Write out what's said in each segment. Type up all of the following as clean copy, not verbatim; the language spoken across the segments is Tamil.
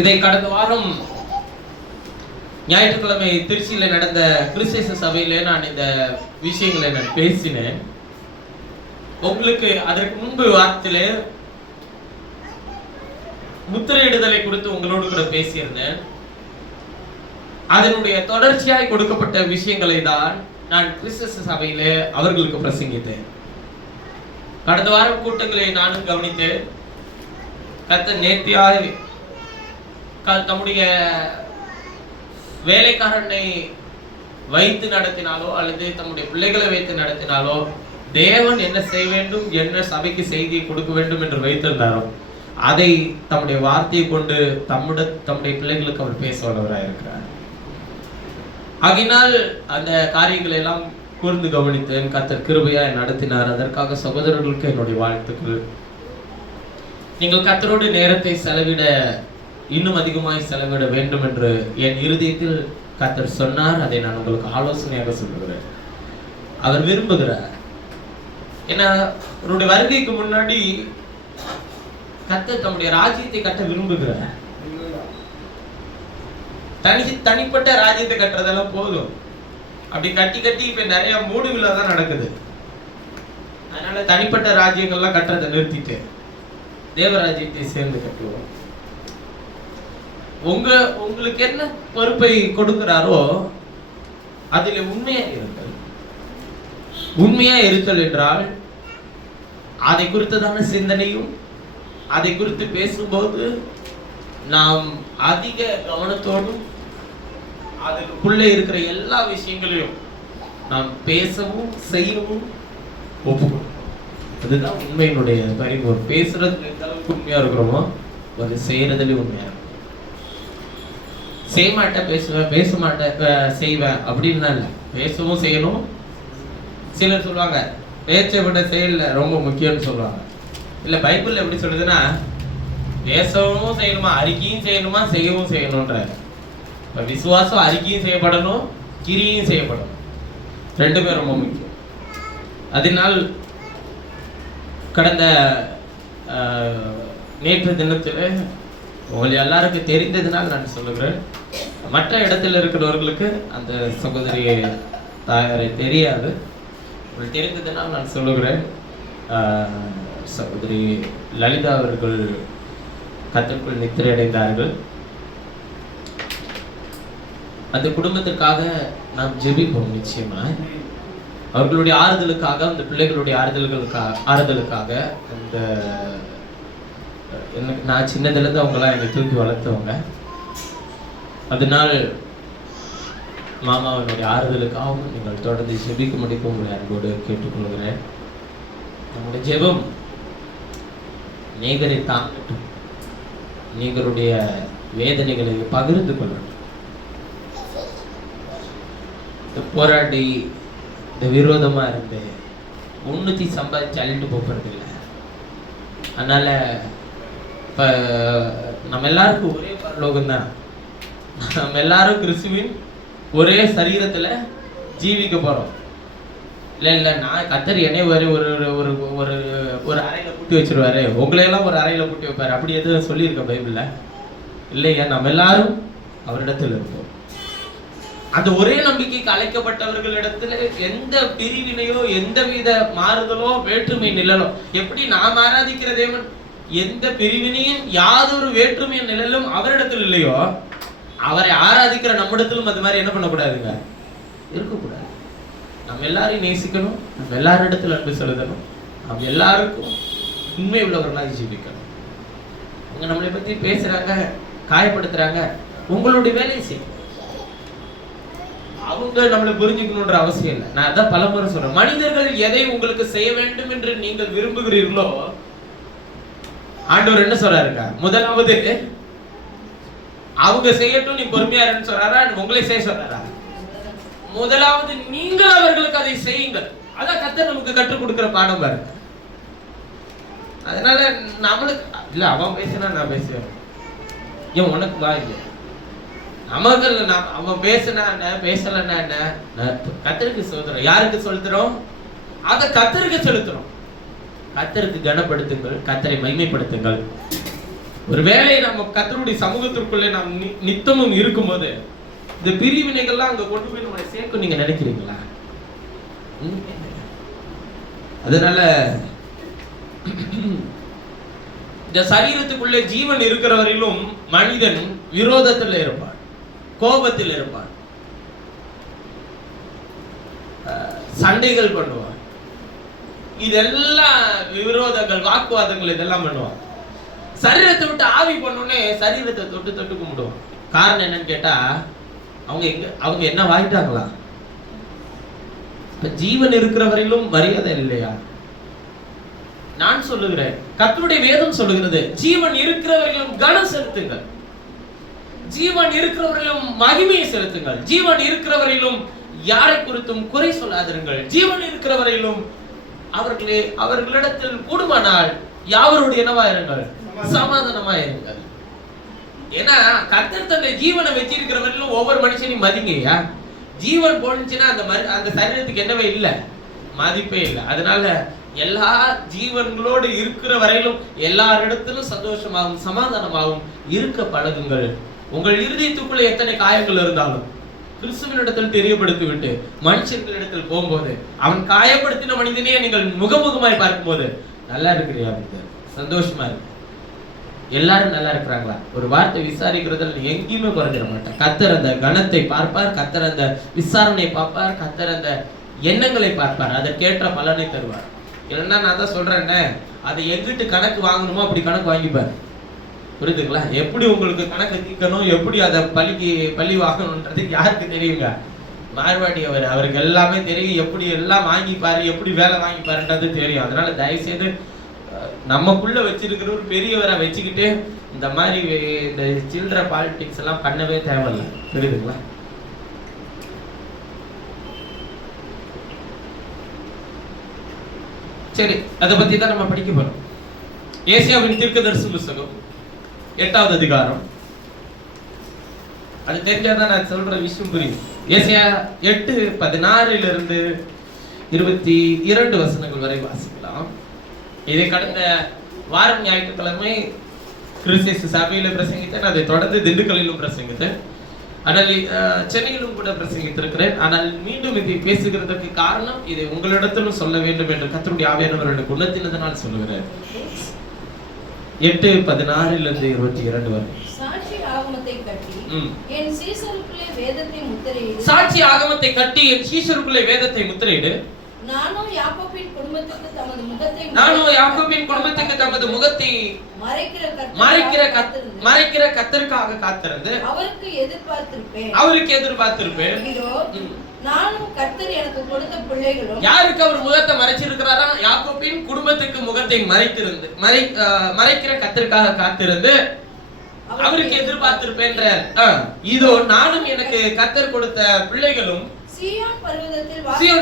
இதை கடந்த வாரம் ஞாயிற்றுக்கிழமை திருச்சியில நடந்த கிறிஸ்தேச சபையில நான் இந்த விஷயங்களை நான் பேசினேன். உங்களுக்கு அதற்கு முன்பு வாரத்திலே முத்திரையிடுதலை குறித்து உங்களோடு கூட பேசியிருந்தேன். அதனுடைய தொடர்ச்சியாய் கொடுக்கப்பட்ட விஷயங்களை தான் நான் கிறிஸ்தேச சபையில அவர்களுக்கு பிரசங்கித்தேன். கடந்த வாரம் கூட்டங்களை நானும் கவனித்து கர்த்தர் நேர்த்தியாக தம்முடைய வேலைக்காரனை வைத்து நடத்தினாலோ அல்லது தம்முடைய பிள்ளைகளை வைத்து நடத்தினாலோ தேவன் என்ன செய்ய வேண்டும், என்ன சபைக்கு செய்தியை கொடுக்க வேண்டும் என்று வைத்திருந்தாரோ அதை தம்முடைய வார்த்தையை கொண்டு தம்முடைய பிள்ளைகளுக்கு அவர் பேச வல்லவராக இருக்கிறார். ஆகினால் அந்த காரியங்களை எல்லாம் கூர்ந்து கவனித்தேன். கர்த்தர் கிருபையாய் நடத்தினார். அதற்காக சகோதரர்களுக்கு என்னுடைய வாழ்த்துக்கள். நீங்கள் கர்த்தரோடு நேரத்தை செலவிட இன்னும் அதிகமாய் செலவிட வேண்டும் என்று என் இருதயத்தில் கர்த்தர் சொன்னார். அதை நான் உங்களுக்கு ஆலோசனையாக சொல்லுகிறேன். அவர் விரும்புகிறார். ஏன்னா அவருடைய வருகைக்கு முன்னாடி கர்த்தர் தம்முடைய ராஜ்யத்தை கட்ட விரும்புகிறார். தனிப்பட்ட ராஜ்யத்தை கட்டுறதெல்லாம் போதும். அப்படி கட்டி இப்ப நிறைய மூடு விழா தான் நடக்குது. அதனால தனிப்பட்ட ராஜ்யங்கள்லாம் கட்டுறதை நிறுத்திட்டு தேவராஜ்யத்தை சேர்ந்து கட்டுவோம். உங்களுக்கு என்ன பொறுப்பை கொடுக்கிறாரோ அதில் உண்மையா இருங்கள். உண்மையா இருத்தல் என்றால் அதை குறித்ததான சிந்தனையும் அதை குறித்து பேசும்போது நாம் அதிக கவனத்தோடும் அதுக்குள்ளே இருக்கிற எல்லா விஷயங்களையும் நாம் பேசவும் செய்யவும் ஒப்புக்கொள்ளும். அதுதான் உண்மையினுடைய பரிமாறு. பேசுறதுல எந்த அளவுக்கு உண்மையா இருக்கிறோமோ அது செய்யறதுலயும் உண்மையா இருக்கும். செய்ய மாட்டேன் பேசுவேன், பேச மாட்டேன் செய்வேன் அப்படின்னு இல்லை. பேசவும் செய்யணும். சிலர் சொல்லுவாங்க பேச்சை விட செயல் ரொம்ப முக்கியம்னு சொல்லுவாங்க. இல்லை பைபிள் எப்படி சொல்லுதுன்னா பேசவும் செய்யணுமா, அறிக்கையும் செய்யணுமா, செய்யவும் செய்யணும்ன்ற. இப்போ விசுவாசம் அறிக்கையும் செய்யப்படணும், கிரியும் செய்யப்படணும். ரெண்டுமே ரொம்ப முக்கியம். அதனால் கடந்த நேற்று தினத்தில் உங்களுக்கு எல்லாருக்கும் தெரிந்ததுனால் நான் சொல்லுகிறேன். மற்ற இடத்துல இருக்கிறவர்களுக்கு அந்த சகோதரி தாயாரை தெரியாது. உங்களுக்கு தெரிந்ததுனால் நான் சொல்லுகிறேன். சகோதரி லலிதா அவர்கள் கர்த்தருக்குள் நித்திரை அடைந்தார்கள். அந்த குடும்பத்திற்காக நாம் ஜெபிப்போம். நிச்சயமா அவர்களுடைய ஆறுதலுக்காக, அந்த பிள்ளைகளுடைய ஆறுதலுக்காக அந்த எனக்கு நான் சின்னதுலேருந்து அவங்களாம் என்னை தூக்கி வளர்த்தவங்க. அதனால் மாமாவனுடைய ஆறுதலுக்காகவும் நீங்கள் தொடர்ந்து ஜெபிக்க முடிக்கும் உங்களை அன்போடு கேட்டுக்கொள்கிறேன். நம்முடைய ஜெபம் நீங்களை தாங்கட்டும், நீங்களுடைய வேதனைகளை பகிர்ந்து கொள்ளணும். போராடி இந்த விரோதமா இருந்து உன்னதி சம்பாதிச்சு அள்ளிட்டு போறது இல்லை. அதனால இப்ப நம்ம எல்லாருக்கும் ஒரே பரலோகம் தான். நம்ம எல்லாரும் கிறிஸ்துவின் ஒரே சரீரத்துல ஜீவிக்க போறோம். இல்ல நான் கர்த்தர் என்னைய ஒரு ஒரு ஒரு ஒரு அறையில பூட்டி வச்சிருவாரு, உங்களையெல்லாம் ஒரு அறையில பூட்டி வைப்பாரு அப்படி எதுவும் சொல்லியிருக்க பைபிள்ல இல்லையா? நம்ம எல்லாரும் அவரிடத்தில் இருப்போம். அந்த ஒரே நம்பிக்கைக்கு அழைக்கப்பட்டவர்களிடத்துல எந்த பிரிவினையோ எந்தவித மாறுதலோ வேற்றுமை நிழலோ, எப்படி நாம் ஆராதிக்கிற தேவன் எந்த பிரிவினையும் யாதொரு வேற்றுமை நிழலும் அவரிடத்தில் இல்லையோ, அவரை ஆராதிக்கிற நம்மிடத்திலும் அது மாதிரி என்ன பண்ணக்கூடாதுங்க, இருக்கக்கூடாது. நம்ம எல்லாரையும் நேசிக்கணும், நம்ம எல்லாரிடத்துல அன்பு செலுத்தணும், நம்ம எல்லாருக்கும் உண்மை உள்ளவர்களாக ஜீவிக்கணும். அவங்க நம்மளை பத்தி பேசுறாங்க, காயப்படுத்துறாங்க, உங்களுடைய வேலையை செய்யும். அவங்க நம்மளை புரிஞ்சுக்கணுன்ற அவசியம் இல்லை. நான் அதான் பலமுறை சொல்றேன். மனிதர்கள் எதை உங்களுக்கு செய்ய வேண்டும் என்று நீங்கள் விரும்புகிறீர்களோ ஆண்டவர் என்ன சொல்றாருங்க, முதலாவது அவங்க செய்யட்டும் நீ பொறுமையா இருன்னு சொல்றாரா, உங்களை செய்ய சொல்றாரா? முதலாவது நீங்கள் அவர்களுக்கு அதை செய்யுங்கள். அதான் கர்த்தர் நமக்கு கற்றுக் கொடுக்கிற பாடம் பாருங்க. அதனால நம்மளுக்கு இல்ல அவன் பேசினா நான் பேசுவேன், ஏன் உனக்கு வா இல்லையா, நமக்கு அவன் பேசினா என்ன பேசலன்னா என்ன, கர்த்தருக்கு செலுத்துறோம். யாருக்கு செலுத்துறோம்? அதை கர்த்தருக்கு செலுத்துறோம். கர்த்தருக்கு கனப்படுத்துங்கள், கர்த்தரை மகிமைப்படுத்துங்கள். ஒருவேளை நம்ம கர்த்தருடைய சமூகத்திற்குள்ளே நாம் நித்தமும் இருக்கும்போது இந்த பிரிவினைகள்லாம் அங்க கொண்டு போய் நம்மளை சேர்க்கும் நீங்க நினைக்கிறீங்களா? அதனால இந்த சரீரத்துக்குள்ளே ஜீவன் இருக்கிற வரையிலும் மனிதன் விரோதத்தில் இருப்பான், கோபத்தில் இருப்பான், சண்டைகள் பண்ணுவான், இதெல்லாம் விரோதங்கள், வாக்குவாதங்கள் இதெல்லாம் பண்ணுவான். சரீரத்தை விட்டு ஆவி பண்ணோடனே சரீரத்தை தொட்டு தொட்டு கும்பிடுவான். காரணம் என்னன்னு கேட்டா அவங்க என்ன வாங்கிட்டாங்களா? ஜீவன் இருக்கிற வரையிலும் மரியாதை இல்லையா? நான் சொல்லுகிறேன், கர்த்தருடைய வேதம் சொல்லுகிறது, ஜீவன் இருக்கிறவர்களும் கனம் செலுத்துங்கள், ஜீவன் இருக்கிறவர்களும் மகிமையை செலுத்துங்கள், ஜீவன் இருக்கிறவரையிலும் யாரை குறித்தும் குறை சொல்லாதிருங்கள், ஜீவன் இருக்கிறவரையிலும் அவர்களிடத்தில் கூடுமானால் யாவருடைய என்னவாயிருங்கள், சமாதானமாயிருங்கள். ஏன்னா கர்த்தர் தன்னுடைய ஜீவனை வச்சிருக்கிறவர்களும் ஒவ்வொரு மனுஷனையும் மதிங்கய்யா. ஜீவன் போனுச்சுன்னா அந்த சரீரத்துக்கு என்னவே இல்லை, மதிப்பே இல்லை. அதனால எல்லா ஜீவன்களோடு இருக்கிற வரையிலும் எல்லாரிடத்திலும் சந்தோஷமாகவும் சமாதானமாகவும் இருக்க பழகுங்கள். உங்கள் இருதயத்துக்குள்ள எத்தனை காயங்கள் இருந்தாலும் கிறிஸ்துவனிடத்தில் தெரியப்படுத்தி விட்டு மனுஷர்களிடத்தில் போகும்போது அவன் காயப்படுத்தின மனிதனையே நீங்கள் முகமுகமாய் பார்க்கும்போது நல்லா இருக்கிறியா, சந்தோஷமா இருக்கு, எல்லாரும் நல்லா இருக்கிறாங்களா, ஒரு வார்த்தை விசாரிக்கிறதுல எங்கேயுமே குறைஞ்சிட மாட்டேன். கர்த்தர் அந்த கணத்தை பார்ப்பார், கர்த்தர் அந்த விசாரணையை பார்ப்பார், கர்த்தர் அந்த எண்ணங்களை பார்ப்பார், அதற்கேற்ற பலனை தருவார். இல்லைன்னா நான் தான் சொல்றேன்னே, அதை எங்கிட்டு கணக்கு வாங்கணுமோ அப்படி கணக்கு வாங்கிப்பார். புரியுதுங்களா? எப்படி உங்களுக்கு கணக்கு தீர்க்கணும், எப்படி அதை பள்ளி வாங்கணும்ன்றது யாருக்கு தெரியுங்க? மார்வாடி அவருக்கு எல்லாமே தெரியும், எப்படி எல்லாம் வாங்கிப்பாரு, எப்படி வேலை வாங்கிப்பாருன்றது தெரியும். அதனால தயவுசெய்து நமக்குள்ள வச்சிருக்கிற ஒரு பெரியவரை வச்சுக்கிட்டு இந்த மாதிரி இந்த சில்லற பாலிடிக்ஸ் எல்லாம் பண்ணவே தேவையில்லை. புரியுதுங்களா? சரி, அதை பத்தி தான் நம்ம படிக்க போறோம். ஏசாயாவின் தீர்க்கதரிசி புத்தகம் 8வது அதிகாரம். அது தெரிஞ்சாதான் நான் சொல்ற விஷயம் புரியும். ஏசாயா 8:16 22 வசனங்கள் வரை வாசிக்கலாம். இதை கடந்த வாரம் ஞாயிற்றுக்கிழமை கிறிஸ்து சபையில பிரசங்கித்தேன், அதை தொடர்ந்து திண்டுக்கல்லிலும் பிரசங்கித்தேன், ஆனால் சென்னையிலும் கூட பிரசங்கித்திருக்கிறேன். ஆனால் மீண்டும் இதை பேசுகிறதுக்கு காரணம், இதை உங்களிடத்திலும் சொல்ல வேண்டும் என்று கர்த்தருடைய ஆவியானவருடைய குணத்தினதனால் சொல்லுகிறேன். 8:16 22 வரை. சாட்சி ஆகமத்தை கட்டி என் சீஷருக்குள்ளே வேதத்தை முத்திரையிடு. சாட்சி ஆகமத்தை கட்டி என் சீஷருக்குள்ளே வேதத்தை முத்திரையிடு. நானும் யாக்கோபின் குடும்பத்துக்கு தமது முகத்தை மறைக்கிற கர்த்தருக்காக காத்திருந்து அவருக்கு எதிர்பார்த்திருப்பேன். நானும் கர்த்தர் எனக்கு கொடுத்த பிள்ளைகளும். யாருக்கு அவர் முகத்தை மறைச்சிருக்கிறாரா? யாக்கோபின் குடும்பத்துக்கு முகத்தை மறைக்கிற கர்த்தருக்காக காத்திருந்து அவருக்கு எதிர்பார்த்திருப்பேன். இதோ நானும் எனக்கு கர்த்தர் கொடுத்த பிள்ளைகளும் சீயோன்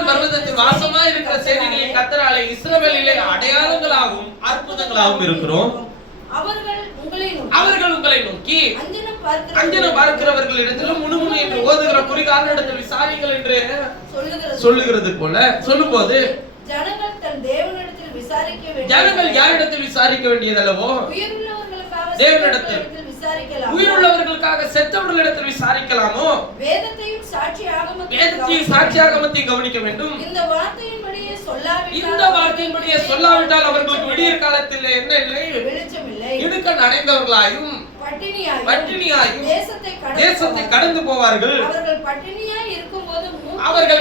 பர்வதத்தில் வாசமா இருக்கிற சேனைகளின் கர்த்தராலே இஸ்ரவேலிலே அடையாளங்களாகவும் அற்புதங்களாகவும் இருக்கிறோம். அவர்கள் உங்களை நோக்கி அஞ்சனம் பார்க்கிறவர்களிடத்திலும் முணுமுணு என்று ஓதுகிற குறிகால இடத்தில் விசாரிங்கள் என்று சொல்லுகிறது போல சொல்லும்போது ஜனங்கள் யாரிடத்தில் விசாரிக்க வேண்டியதல்லவோ? தேவனிடத்தில். உயிருள்ளவர்களுக்காக செத்தவர்களிடத்தில் விசாரிக்கலாமோ? வேதத்தையும் சாட்சி ஆகமத்தையும் கவனிக்க வேண்டும். இந்த வார்த்தையின்படியே சொல்லாவிட்டால் அவர்களுக்கு விடியற் காலத்தில் என்ன இல்லை? வெளிச்சம் இல்லை. இடுக்கண் அடைந்தவர்களாயும் பட்டினியாயும் தேசத்தை கடந்து போவார்கள். அவர்கள்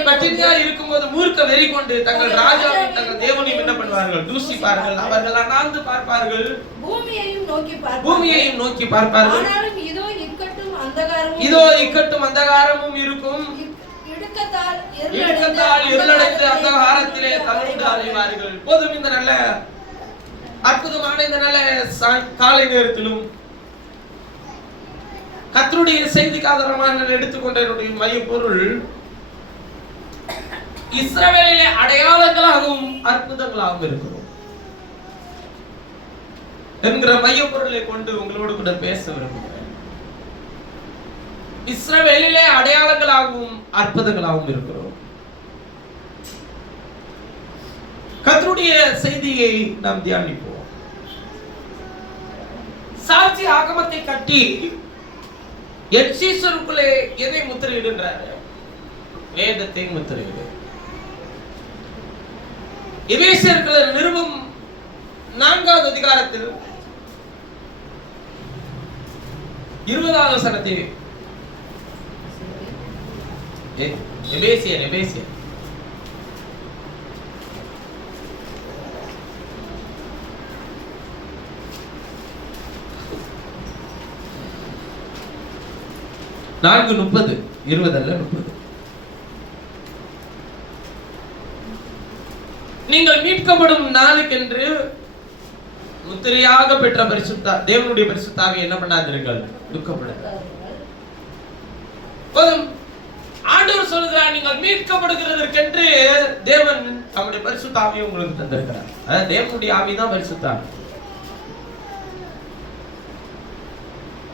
பட்டினியாய் இருக்கும்போது மூர்க்க வெறி கொண்டு தங்கள் ராஜாவும் தங்கள் தேவனையும் என்ன பண்ணுவார்கள்? தூசிப்பார்கள். அவர்கள் அண்ணாந்து பார்ப்பார்கள், பூமியையும் நோக்கி பார்ப்பார்கள். இதோ இக்கட்டும் அந்தகாரமும் இருக்கும். இடுக்கத்தால் இருளடைந்து அந்தகாரத்திலே தளர்ந்து அலைவார்கள். போதும். இந்த நல்ல அற்புதமான இந்த நல்ல காலை நேரத்திலும் கர்த்தருடைய செய்திக்கு ஆதாரமாக எடுத்துக்கொண்ட என்னுடைய மைய பொருள், இஸ்ரவேலிலே அடையாளங்களாகவும் அற்புதங்களாகவும் இருக்கிறோம் என்கிற மைய பொருளை கொண்டு உங்களோடு கூட பேச விரும்புகிறேன். இஸ்ரவேலிலே அடையாளங்களாகவும் அற்புதங்களாகவும் இருக்கிறோம். கர்த்தருடைய செய்தியை நாம் தியானிப்போம். சாட்சி ஆகமத்தை கட்டி என் சீஷருக்குள்ளே எதை முத்திரையிடுன்றாரு? வேதத்தை முத்திரையிடு. எபேசியர்கள் நிருபம் 4வது அதிகாரத்தில் 20வது வசனத்தை எபேசியர் நான்கு 30, 20 அல்ல 30. நீங்கள் மீட்கப்படும் நாளுக்கென்று முத்திரையாக பெற்ற பரிசுத்த தேவனுடைய பரிசுத்த ஆவியை என்ன பண்ணாதீர்கள், துக்கப்படாதீர்கள். ஆண்டவர் சொல்கிறார், நீங்கள் மீட்கப்படுகிறதற்கென்று தேவன் தம்முடைய பரிசுத்த ஆவியை உங்களுக்கு தந்திருக்கிறார். அதாவது தேவனுடைய ஆவிதான் பரிசுத்த ஆவி.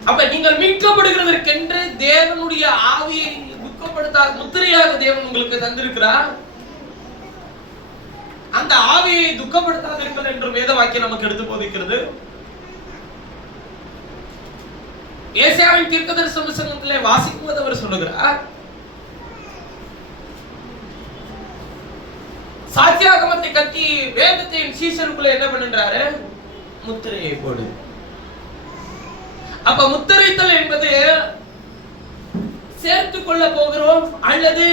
அப்ப நீங்கள் மீட்கப்படுகிறதற்கென்று தேவனுடைய ஆவியை துக்கப்படுத்தா முத்திரையாக தேவன் உங்களுக்கு தந்திருக்கிறார். அந்த ஆவியை துக்கப்படுத்தாதீர்கள் என்று வேத வாக்கியம் நமக்கு எடுத்து போதிக்கிறது. ஏசாயாவின் தீர்க்கதரிசன புத்தகத்திலே வாசிக்கும்போது அவர் சொல்லுகிறார், சாட்சியாகமத்தை கட்டி வேதத்தை சீஷருக்குள்ள என்ன பண்ணுறாரு, முத்திரையை போடு. அப்ப முத்திரைத்தல் என்பது சேர்த்துக் கொள்ள போகிறோம் அல்லது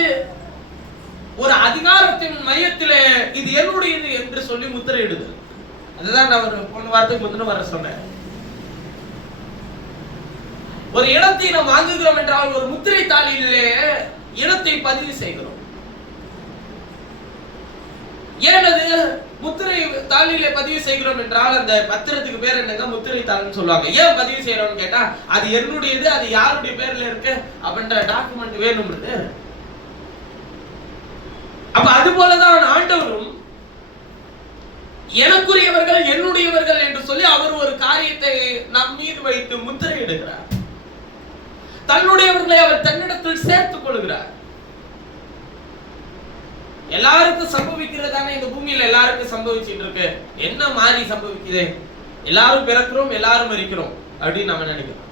ஒரு அதிகாரத்தின் மையத்திலே இது என்னுடையது என்று சொல்லி முத்திரையிடுதல். அதுதான் நான் போன வாரத்துக்கு முந்தின வர சொன்னேன். ஒரு இடத்தை நாம் வாங்குகிறோம் என்றால் ஒரு முத்திரை தாளிலே இடத்தை பதிவு செய்கிறோம். ஏனது முத்திரை தாளிலே பதிவு செய்கிறோம் என்றால் அந்த பத்திரத்துக்கு பேர் என்னங்க, முத்திரை தாள்னு சொல்லுவாங்க. ஏன் பதிவு செய்யறோம்னு கேட்டா அது என்னுடையது, அது யாருடைய பேர்ல இருக்கு அப்படின்ற டாக்குமெண்ட் வேணும்ன்றது. அப்ப அது போலதான் ஆண்டவரும் எனக்குரியவர்கள் என்னுடையவர்கள் என்று சொல்லி அவர் ஒரு காரியத்தை நம் மீது வைத்து முத்திரை இடுகிறார். தன்னுடையவர்களை அவர் தன்னிடத்தில் சேர்த்துக் கொள்கிறார். எல்லாருக்கும் சம்பவிக்கிறதானே இந்த பூமியில எல்லாருக்கும் சம்பவிச்சுட்டு இருக்கு. என்ன மாறி சம்பவிக்குது? எல்லாரும் பிறக்கிறோம், எல்லாரும் மரிக்கிறோம் அப்படின்னு நம்ம நினைக்கிறோம்.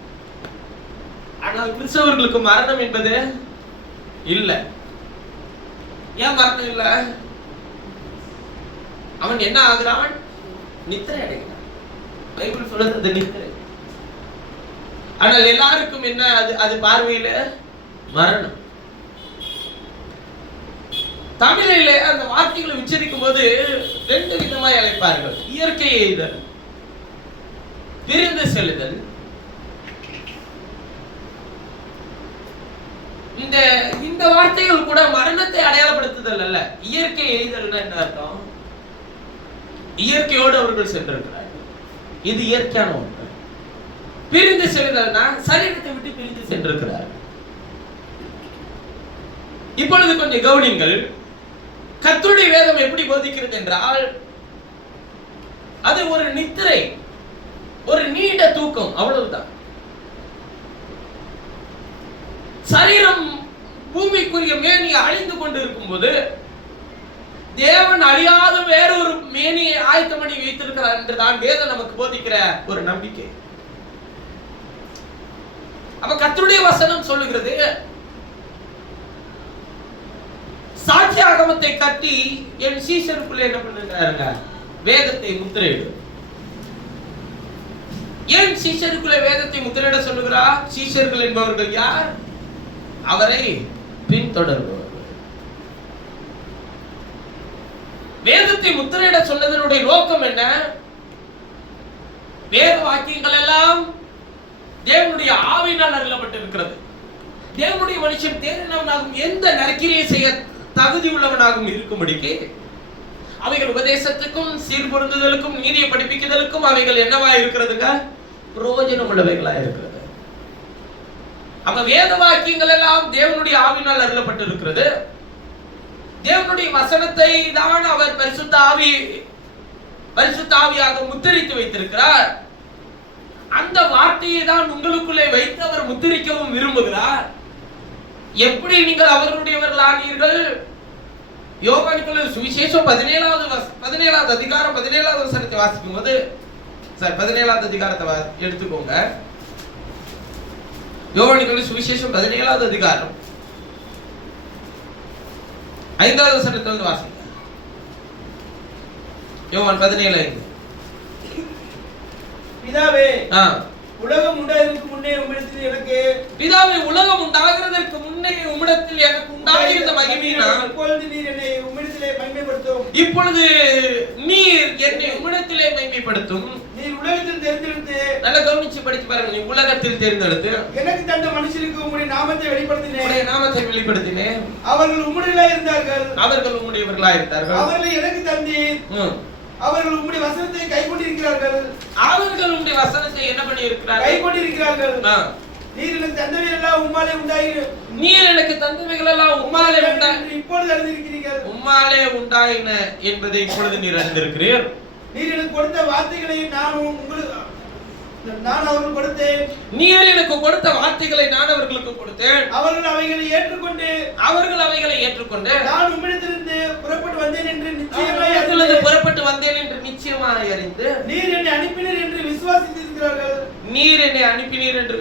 ஆனால் கிறிஸ்தவர்களுக்கு மரணம் என்பது இல்ல. ஏன் மரணம் இல்ல? அவன் என்ன ஆகிறான்? நித்திரை அடைகிறான். பைபிள் சொல்றது நித்திரை. ஆனால் எல்லாருக்கும் என்ன அது பார்வையில மரணம். தமிழிலே அந்த வார்த்தைகளை உச்சரிக்கும் போது ரெண்டு விதமாய் அழைப்பார்கள். இயற்கை எய்தல், பிரிந்து செல்லுதல். இந்த வார்த்தைகள் கூட மரணத்தை அடையாளப்படுத்துதல் அல்ல. இயற்கை எய்தல் என்ன அர்த்தம்? இயற்கையோடு அவர்கள் சென்றிருக்கிறார்கள். இது இயற்கையான ஒன்று. பிரிந்து செல்லுதல்னா சரீரத்தை விட்டு பிரிந்து சென்றிருக்கிறார்கள். இப்பொழுது கொஞ்சம் கவனிங்கள். கர்த்தருடைய வேதம் எப்படி போதிக்கிறது என்றால் அது ஒரு நித்திரை, ஒரு நீண்ட தூக்கம், அவ்வளவுதான். சரீரம் பூமிக்குரிய மேனியை அழிந்து கொண்டிருக்கும் போது தேவன் அழியாத வேறொரு மேனியை ஆயத்தம் பண்ணி வைத்திருக்கிறார் என்றுதான் வேதம் நமக்கு போதிக்கிற ஒரு நம்பிக்கை. அப்ப கர்த்தருடைய வசனம் சொல்லுகிறது, சாட்சி ஆகமத்தை கட்டி என் சீஷருக்குள்ள என்ன பண்ணுறாருங்க, வேதத்தை முத்திரையிடு. ஏன் சீஷருக்குள்ள வேதத்தை முத்திரையிட சொல்லுகிறார்? சீஷர்கள் என்பவர்கள் யார்? அவரை பின்தொடர்பவர்கள். வேதத்தை முத்திரையிட சொன்னதனுடைய நோக்கம் என்ன? வேத வாக்கியங்கள் எல்லாம் தேவனுடைய ஆவியினால் அருளப்பட்டிருக்கிறது. தேவனுடைய மனுஷன் தேறினவனாகவும் எந்த நற்கிரியை செய்ய தகுதி உள்ளவனாகவும் இருக்கும்படிக்கு அவைகள் உபதேசத்துக்கும் சீர்பொருந்துதலுக்கும் நீதியை படிப்பிக்குதலுக்கும் அவைகள் என்னவா இருக்கிறதுங்க? பிரயோஜனம் உள்ளவைகளா இருக்கிறது. அப்ப வேத வாக்கியங்கள் எல்லாம் தேவனுடைய ஆவியினால் அருளப்பட்டிருக்கிறது. தேவனுடைய வசனத்தை தான் அவர் பரிசுத்த ஆவியாக முத்திரித்து வைத்திருக்கிறார். அந்த வார்த்தையை தான் உங்களுக்குள்ளே வைத்து அவர் முத்திரிக்கவும் விரும்புகிறார். எப்படி நீங்கள் அவர்களுடையவர்களானீர்கள்? யோவான் சுவிசேஷம் 17வது அதிகாரம் 17வது வசனத்தை வாசிக்கும் போது சார் 17வது அதிகாரத்தை எடுத்துக்கோங்க. யோவானின் சுவிசேஷம் 17வது அதிகாரம் 5வது வசனத்திலிருந்து வாசிங்க. யோவான் 17:5. பிதாவே, உலகம் உண்டாகிறதற்கு முன்னே உம்மிடத்தில் எனக்கு பிதாவே உலகம் உண்டாகிறதற்கு முன்னே உம்மிடத்தில் எனக்கு உண்டாயிருந்த மகிமையினால் இப்பொழுது நீர் என்னை உம்மிடத்திலே மகிமைப்படுத்தும். இப்பொழுது நீர் என்னை உம்மிடத்திலே மகிமைப்படுத்தும். நீர் உலகத்தில் தேர்ந்தெடுத்து, நல்ல கவனிச்சு படிச்சு பாருங்க, நீ உலகத்தில் தேர்ந்தெடுத்து எனக்கு தந்த மனுஷருக்கு உம்முடைய நாமத்தை வெளிப்படுத்தினேன். உம்முடைய நாமத்தை வெளிப்படுத்தினேன். அவர்கள் உம்முடையவர்களாய் இருந்தார்கள். அவர்கள் உம்முடையவர்களாய் இருந்தார்கள். அவர்களை எனக்கு தந்தீர். அவர்கள் உம்முடைய வசனத்தை கைக்கொண்டிருக்கிறார்கள். அவர்கள் உம்முடைய வசனத்தை என்ன பண்ணி இருக்கிறார்கள்? கைக்கொண்டிருக்கிறார்கள். நீர் எனக்கு தந்தவைகள் எல்லாம் உம்மாலே உண்டாயின. நீர் எனக்கு தந்தவைகள் எல்லாம் உம்மாலே உண்டாயின. இப்பொழுது அறிந்திருக்கிறீர்கள். உம்மாலே உண்டாயின என்பதை இப்பொழுது நீர் அறிந்திருக்கிறீர். நீர் எனக்கு கொடுத்த வார்த்தைகளை நான் அவர்களுக்கு கொடுத்தேன். நீர் எனக்கு கொடுத்த வார்த்தைகளை நான் அவர்களுக்கு கொடுத்தேன். அவர்கள் அவைகளை ஏற்றுக்கொண்டு நான் உம்மிடத்திலிருந்து புறப்பட்டு வந்தேன் என்று நிச்சயமாய் அறிந்து நீர் என்னை அனுப்பினீர் என்று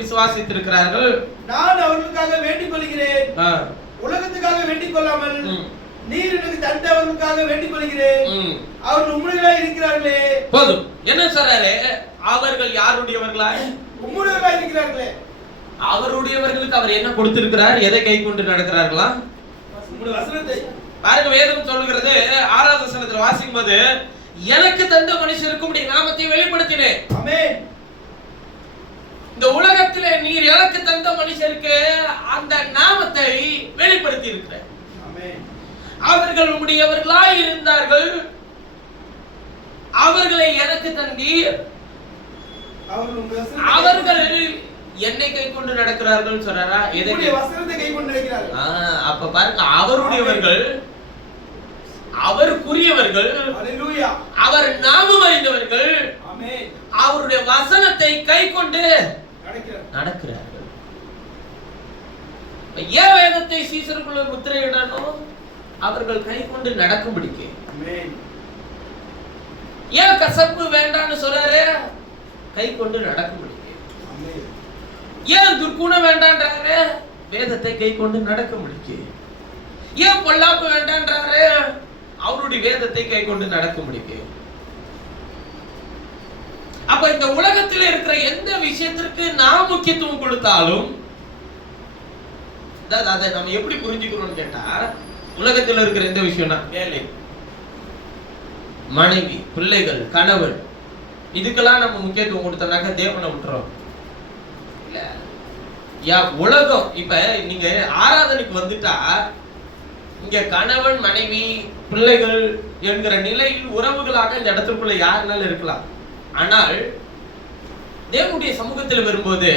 விசுவாசித்திருக்கிறார்கள். நான் அவர்களுக்காக வேண்டிக் கொள்கிறேன். உலகத்துக்காக வேண்டிக் கொள்ளாமல் நீர் எனக்கு தந்தவர்களுக்காக வேண்டிக் கொள்கிறேன். அவர்கள் உம்முடையவர்களாய் இருக்கிறார்களே. போதும். என்ன சொல்றாரு? அவர்கள் யாருடையவர்களாய்? உம்முடையவர்களாய் இருக்கிறார்களே. அவருடையவர்களுக்கு அவர் என்ன கொடுத்திருக்கிறார்? எதை கை கொண்டு நடக்கிறார்களா? உம்முடைய வசனத்தை பாருங்க. வேதம் சொல்கிறது 6வது வசனத்துல வாசிக்கும்போது, எனக்கு தந்த மனுஷருக்கு உம்முடைய நாமத்தை வெளிப்படுத்தினேன். ஆமென். இந்த உலகத்திலே நீர் எனக்கு தந்த மனுஷருக்கு அந்த நாமத்தை வெளிப்படுத்தி இருக்கிறார். ஆமென். அவர்கள் உம்முடையவர்களாய் இருந்தார்கள். அவர்களை எனக்கு தந்தீர். அவர்கள் என்னை கை கொண்டு நடக்கிறார்கள் சொல்றாரா? உம்முடைய வசனத்தை கை கொண்டு நடக்கிறார்கள். அப்ப பாருங்க, அவருடையவர்கள், அவருக்குரியவர்கள், ஹalleluya, அவர் நாமம் அறிந்தவர்கள், ஆமென், அவருடைய வசனத்தை கை கொண்டு நடக்கிறார்கள். ஏன் வேதத்தை சீசருக்குள்ள முத்திரையிடணும்? அவர்கள் கை கொண்டு நடக்கும்படிக்கு. ஆமென். ஏன் கசப்பு வேண்டாம்னு சொல்றாரு? கை கொண்டு நடக்கும்படிக்கு. ஆமென். ஏன் துர்க்குணம் வேண்டான்றாரு? வேதத்தை கை கொண்டு நடக்கும்படிக்கு. ஏன் பொல்லாப்பு வேண்டான்றாரு? அவருடைய வேதத்தை கை கொண்டு நடக்கும்படிக்கு. அப்ப இந்த உலகத்தில் இருக்கிற எந்த விஷயத்திற்கு நாம் முக்கியத்துவம் கொடுத்தாலும் அதை நம்ம எப்படி புரிஞ்சுக்கணும்னு கேட்டா, உலகத்தில் இருக்கிற எந்த விஷயம்னா வேலை, மனைவி, பிள்ளைகள், கணவன், இதுக்கெல்லாம் நம்ம முக்கியத்துவம் கொடுத்தோம்னாக்க தேவனை விட்டுறோம். உலகம் இப்ப நீங்க ஆராதனைக்கு வந்துட்டா இங்க கணவன், மனைவி, பிள்ளைகள் என்கிற நிலையில் உறவுகளாக இந்த இடத்துக்குள்ள யாருனாலும் இருக்கலாம். ஆனால் தேவனுடைய சமூகத்தில் வரும்போது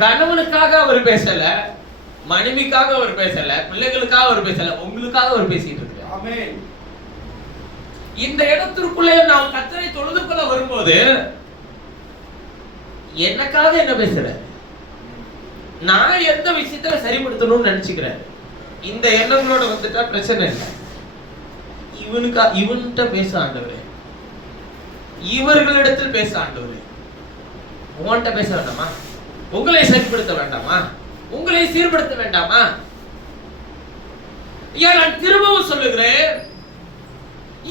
கணவனுக்காக அவர் பேசல, மனைவிக்காக அவர் பேசல, பிள்ளைகளுக்காக அவர் பேசல, உங்களுக்காக அவர் பேசிட்டு இருக்கிறார். ஆமென். இந்த இடத்திற்குள்ளே நாம் கர்த்தரை தொழுது கொள்ள வரும்போது எனக்காக என்ன பேசுறாரு? நான் எந்த விஷயத்துல சரிப்படுத்தணும்னு நினைச்சுக்கிறேன். இந்த எண்ணங்களோட வந்துட்டா பிரச்சனை இல்லை. இவன்கிட்ட பேச ஆண்டவரே, இவர்களிடத்தில் பேச ஆண்டவரே. உன்கிட்ட பேச வேண்டாமா? உங்களை சரிப்படுத்த வேண்டாமா? உங்களை சீர்படுத்த வேண்டாமா? நான் திரும்பவும் சொல்லுகிறேன்,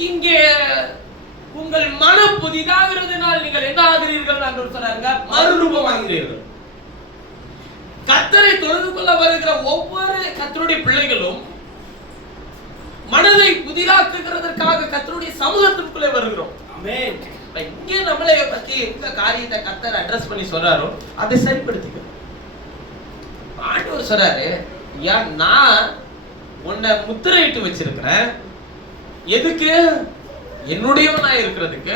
இங்கே உங்கள் மனம் புதிதாகிறதுனால் நீங்கள் என்ன ஆகிறீர்கள்? ஆண்டவர் சொல்றாங்க, மறுரூபமாகிறீர்கள். கர்த்தரை தொழுது கொள்ள வருகிற ஒவ்வொரு கர்த்தருடைய பிள்ளைகளும் மனதை புதிதாக்குகிறதற்காக கர்த்தருடைய சமூகத்திற்குள்ளே வருகிறோம். ஆமென். இங்கே நம்மளை பத்தி எங்க காரியத்தை கர்த்தர் அட்ரஸ் பண்ணி சொல்றாரோ அதை சரிப்படுத்திக்கணும். ஆண்டவர் சொல்றாரு, நான் உன்னை முத்திரையிட்டு வச்சிருக்கிறேன். எதுக்கு? என்னுடையவனா இருக்கிறதுக்கு.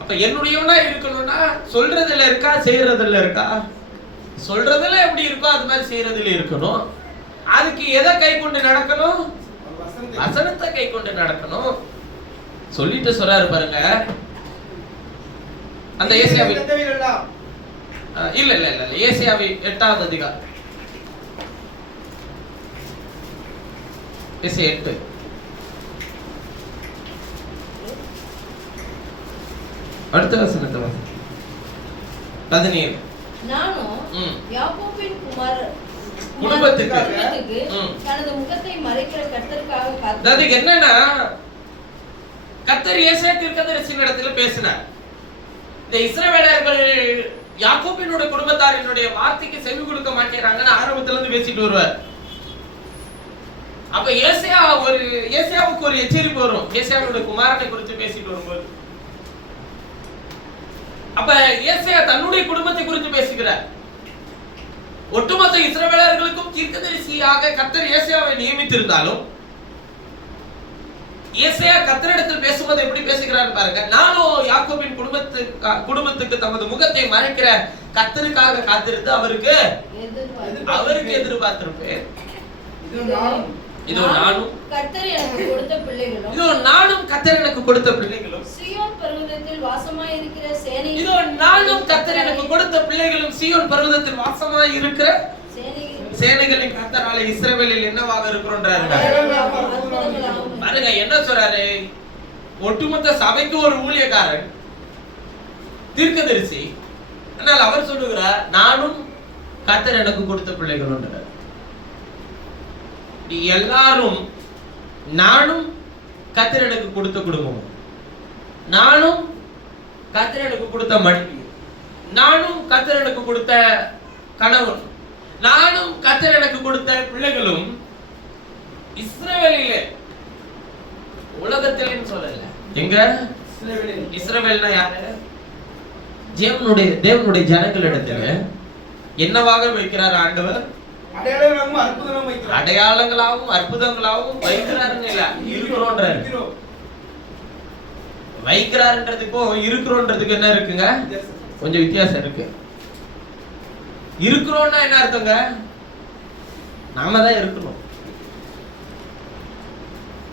அப்ப என்னுடையவனா இருக்கணும்னா சொல்றதுல இருக்கா, செய்யறதுல இருக்கா? சொல்றதுல எப்படி இருக்கோ அது மாதிரி செய்யறதுல இருக்கணும். அதுக்கு எதை கை கொண்டு நடக்கணும்? வசனத்தை கை கொண்டு நடக்கணும். சொல்லிட்டு சொல்றாரு பாருங்க, அந்த ஏசாயாவி இல்ல இல்ல இல்ல ஏசாயாவி 8வது அதிகாரம், ஏசாயா 8. அடுத்த வசனத்தை வாசி. 17. நானும் யாக்கோபின் குடும்பத்துக்கு தனது முகத்தை மறைக்கிற கர்த்தருக்காக காத்து. அதுக்கு என்னன்னா, கர்த்தர் ஏசாயா தீர்க்கதரிசியின் இடத்துல பேசினார். இந்த இஸ்ரவேலர்கள் யாக்கோபினுடைய குடும்பத்தாரினுடைய வார்த்தைக்கு செவி கொடுக்க மாட்டேங்கிறாங்கன்னு ஆரம்பத்துல இருந்து பேசிட்டு வருவார். அப்ப ஏசாயாவுக்கு ஒரு எச்சரிப்பு வரும், ஏசாயாவுடைய குமாரனை குறித்து பேசிட்டு வரும்போது. அப்ப ஏசாயா தன்னுடைய குடும்பத்தை குறித்து பேசுகிறார். ஒட்டுமொத்த இஸ்ரவேலர்களுக்கும் தீர்க்கதரிசியாக கர்த்தர் ஏசாயாவை நியமித்திருந்தாலும் ஏசாயா கர்த்தரிடத்தில் பேசும்போது எப்படி பேசுகிறார் பாருங்க. நானும் யாக்கோபின் குடும்பத்துக்கு தமது முகத்தை மறைக்கிற கர்த்தருக்காக காத்திருந்து அவருக்கு எதிர்பார்த்திருப்பேன். இதோ நானும் கர்த்தர் எனக்கு கொடுத்த பிள்ளைகளும், இதோ நானும் கர்த்தர் எனக்கு கொடுத்த பிள்ளைகளும், சீயோன் பர்வதத்தில் வாசமாய் இருக்கிற சேனை, இதோ நானும் கர்த்தர் எனக்கு கொடுத்த பிள்ளைகளும் சீயோன் பர்வதத்தில் வாசமாய் இருக்கிற சேனைகளின் கர்த்தராலே இஸ்ரவேலில் என்னவாக இருக்கிறோன்றாரு பாருங்க. என்ன சொல்றாரு? ஒட்டுமொத்த சபைக்கு ஒரு ஊழியக்காரன் தீர்க்கதரிசி. ஆனால் அவர் சொல்லுகிறார், நானும் கர்த்தர் எனக்கு கொடுத்த பிள்ளைகள். எல்லாரும் நானும் கர்த்தர் எனக்கு கொடுத்த குடும்பம், நானும் கர்த்தர் எனக்கு கொடுத்த மனைவி, நானும் கர்த்தர் எனக்கு கொடுத்த கணவன், நானும் கர்த்தர் எனக்கு கொடுத்த பிள்ளைகளும் இஸ்ரவேலிலே, உலகத்திலே சொல்லல, எங்க இஸ்ரவேல்னா யாரு? தேவனுடைய ஜனங்களிடத்துல என்னவாக வைக்கிறார் ஆண்டவர்? அடையாளங்களாகவும் அற்புதங்களாகவும் வைக்கிறாருன்னு இல்ல, இருக்கிறோன்றாரு. வைக்கிறாருன்றதுக்கும் இருக்கிறோன்றதுக்கு என்ன இருக்குங்க? கொஞ்சம் வித்தியாசம் இருக்கு. இருக்கிறோம்னா என்ன அர்த்தங்க? நாம தான் இருக்கணும்.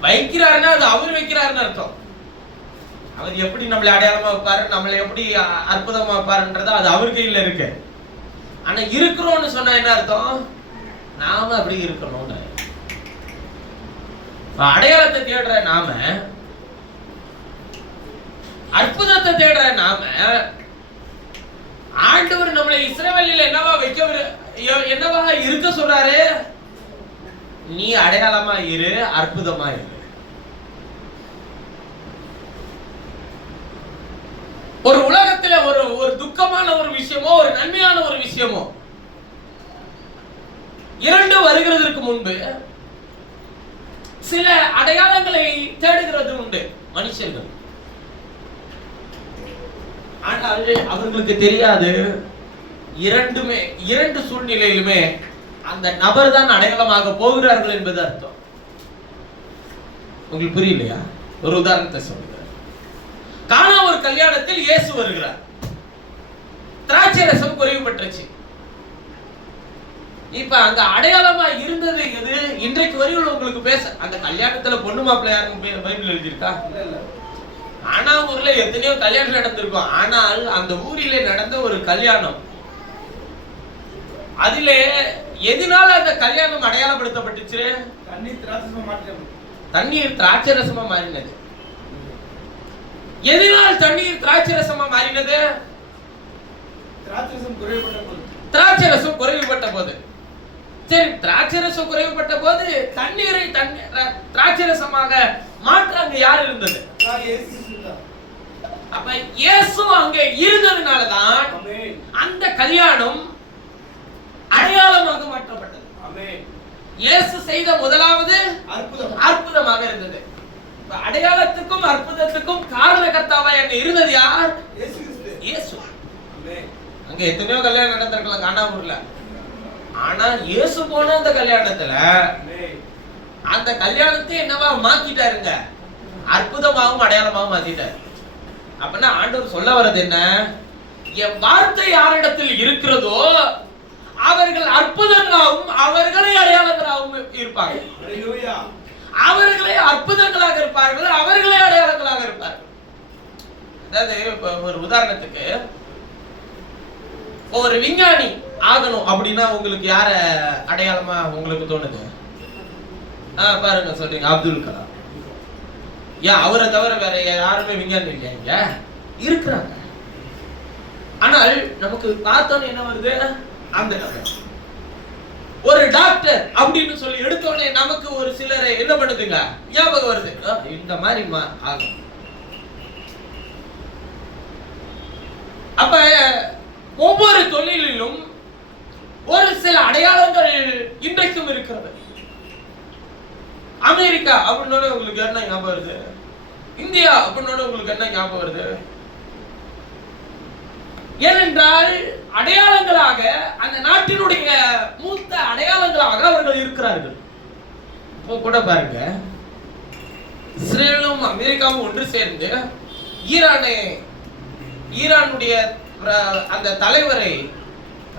வைக்கிறாருன்னா அது அவர் வைக்கிறாருன்னு அர்த்தம். அவர் எப்படி நம்மளை அடையாளமா வைப்பாரு, நம்மளை எப்படி அற்புதமா வைப்பாருன்றது அது அவர் கையில இருக்கு. ஆனா இருக்கிறோம்னு சொன்னா என்ன அர்த்தம்? நாம அப்படி இருக்கணும். அடையாளத்தை தேடுற நாம, அற்புதத்தை தேடுற நாம, ஆண்டவர் நம்மளை இஸ்ரவேலில் என்னவா இருக்க சொல்றாரு? நீ அடையாளமா இரு, அற்புதமா இரு. ஒரு உலகத்துல ஒரு துக்கமான ஒரு விஷயமோ ஒரு நன்மையான ஒரு விஷயமோ இரண்டு வருகிறதற்கு முன்பு சில அடையாளங்களை தேடுகிறது உண்டு மனுஷர்கள். ஆனால் அவர்களுக்கு தெரியாது, இரண்டு சூழ்நிலையிலுமே அந்த நபர் தான் அடையாளமாக போகிறார்கள் என்பது அர்த்தம். உங்களுக்கு புரியலையா? ஒரு உதாரணத்தை சொல்லுங்க. கானா ஒரு கல்யாணத்தில் இயேசு வருகிறார். திராட்சை ரசம் குறைவுபட்டுச்சு. இப்ப அங்க அடையாளமா இருந்தது எது? இன்றைக்கு வரையும் உங்களுக்கு பேச, அந்த கல்யாணத்துல பொண்ணு மாப்பிள்ளை யாரும் பைபிள் எழுதியிருக்கா? ஆனா ஊர்ல எத்தனையோ கல்யாணம் நடந்திருக்கும். ஆனால் அந்த ஊரிலே நடந்த ஒரு கல்யாணம், அதிலே எதனால அந்த கல்யாணம் அடையாளப்படுத்தப்பட்டுச்சு? தண்ணீர் திராட்சை ரசமா மாறினது. எதனால் தண்ணீர் திராட்சை ரசமா மாறினது? திராட்சை ரசம் குறைவுபட்ட போது. சரி, திராட்சை ரசம் குறைவுபட்ட போது தண்ணீரை திராட்சை ரசமாக மாற்ற அங்க யார் இருந்தது? அப்ப இயேசு அங்க இருந்ததுனாலதான் அந்த கல்யாணம் அடையாளமாக மாற்றப்பட்டது. இயேசு செய்த முதலாவது அற்புதமாக இருந்தது. அடையாளத்துக்கும் அற்புதத்துக்கும் காரணகர்த்தாவா அங்க இருந்தது யார்? இயேசு. அங்க எத்தனையோ கல்யாணம் நடந்திருக்கலாம் கானாவூர்ல. ஆனா இயேசு போன அந்த கல்யாணத்துல அந்த கல்யாணத்தை என்னவா மாத்திட்டாருங்க? அற்புதமாகவும் அடையாளமாகவும் மாத்திட்டாரு. அப்படின்னா ஆண்டவர் சொல்ல வர்றது என்ன? என் வார்த்தை யாரிடத்தில் இருக்கிறதோ அவர்கள் அற்புதங்களாகவும் அவர்களே அடையாளங்களாகவும் இருப்பார்கள். அவர்களே அற்புதங்களாக இருப்பார்கள், அவர்களே அடையாளங்களாக இருப்பார்கள். அதாவது இப்ப ஒரு உதாரணத்துக்கு, ஒரு விஞ்ஞானி ஆகணும் அப்படின்னா உங்களுக்கு யார அடையாளமா உங்களுக்கு தோணுது? பாருங்க, சொல்றீங்க அப்துல் கலாம். ஏன் அவரை தவிர வேற யாருமே விஞ்ஞானி இல்லையா? இருக்கிறாங்க. ஆனால் நமக்கு பார்த்தோன்னு என்ன வருது, அந்த நபர் ஒரு டாக்டர் அப்படின்னு சொல்லி எடுத்தோடனே நமக்கு ஒரு சிலரை என்ன பண்ணுதுங்க ஞாபகம் வருது, இந்த மாதிரி ஆகும். அப்ப ஒவ்வொரு தொழிலிலும் ஒரு சில அடையாளங்கள் இன்றைக்கும் இருக்கிறது. அமெரிக்கா அப்படின்னு உங்களுக்கு என்ன ஞாபகம் வருது? இந்தியா அப்படின்னு உங்களுக்கு என்ன ஞாபகம் வருது? ஏனென்றால் அடையாளங்களாக அந்த நாட்டினுடைய மூத்த அடையாளங்களாக அவர்கள் இருக்கிறார்கள். இப்போ கூட பாருங்க, இஸ்ரேலும் அமெரிக்காவும் ஒன்று சேர்ந்து ஈரானுடைய அந்த தலைவரை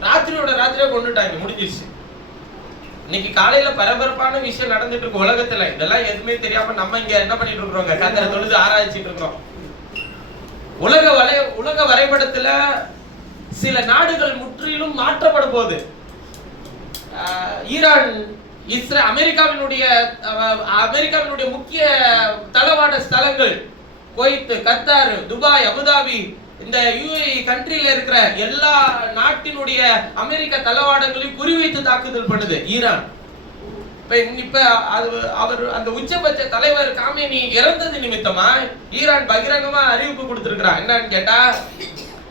ராத்திரியோட ராத்திரியா கொண்டுட்டாங்க, முடிஞ்சிருச்சு. இன்னைக்கு காலையில பரபரப்பான விஷயம் நடந்துட்டு இருக்கு உலகத்துல. இதெல்லாம் எதுவுமே தெரியாம நம்ம இங்க என்ன பண்ணிட்டு இருக்கிறோங்க, கத்தரை தொழுது ஆராய்ச்சிட்டு இருக்கிறோம். உலக வரைபடத்துல சில நாடுகள் முற்றிலும் மாற்றப்பட போகுது. ஈரான், அமெரிக்காவினுடைய முக்கிய தளவாட ஸ்தலங்கள் குவைத், கத்தார், துபாய், அபுதாபி, இந்த யுஏஇ கண்ட்ரியில இருக்கிற எல்லா நாட்டினுடைய அமெரிக்க தளவாடங்களையும் குறிவைத்து தாக்குதல் பண்ணுது ஈரான். இப்ப அவர் அந்த உச்சபட்ச தலைவர் காமேனி இறந்தது நிமித்தமா ஈரான் பகிரங்கமா அறிவிப்பு கொடுத்திருக்கிறார். என்னன்னு கேட்டா,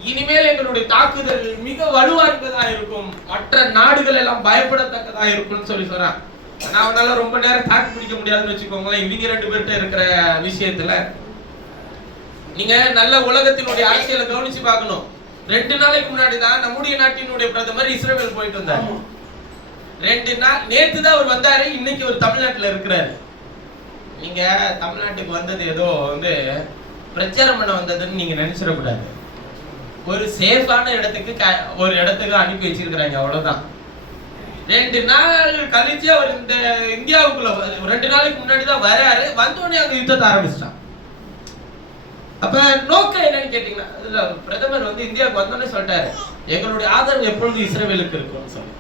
இனிமேல் எங்களுடைய தாக்குதல் மிக வலுவானதா இருக்கும், மற்ற நாடுகள் எல்லாம் பயப்படத்தக்கதா இருக்கும்னு சொல்றான். ஆனா அவனால ரொம்ப நேரம் தாக்கு பிடிக்க முடியாதுன்னு வச்சுக்கோங்களேன். இவங்க 2 பேர்ட்ட இருக்கிற விஷயத்துல நீங்க நல்ல உலகத்தினுடைய அரசியலை கவனிச்சு பார்க்கணும். 2 நாளைக்கு முன்னாடி தான் நம்முடைய நாட்டினுடைய பிரதமர் இஸ்ரேல் போயிட்டு வந்தார். 2 நாள் நேத்து தான் அவர் வந்தாரு, இன்னைக்கு ஒரு தமிழ்நாட்டுல இருக்கிறாரு. நீங்க தமிழ்நாட்டுக்கு வந்தது ஏதோ பிரச்சாரம் பண்ண வந்ததுன்னு நீங்க நினைச்சிடக்கூடாது. ஒரு சேஃபான இடத்துக்கு அனுப்பி வச்சிருக்கிறாங்க, அவ்வளவுதான். 2 நாள் கழிச்சு அவர் இந்த இந்தியாவுக்குள்ள 2 நாளைக்கு முன்னாடி தான் வராரு. வந்தோடனே அங்க யுத்தத்தை ஆரம்பிச்சிட்டான். அப்ப நோக்கம் என்னன்னு கேட்டீங்கன்னா, பிரதமர் இந்தியாவுக்கு வந்தோடனே சொல்லிட்டாரு, எங்களுடைய ஆதரவு எப்பொழுது இஸ்ரேலுக்கு இருக்கும் சொல்லி.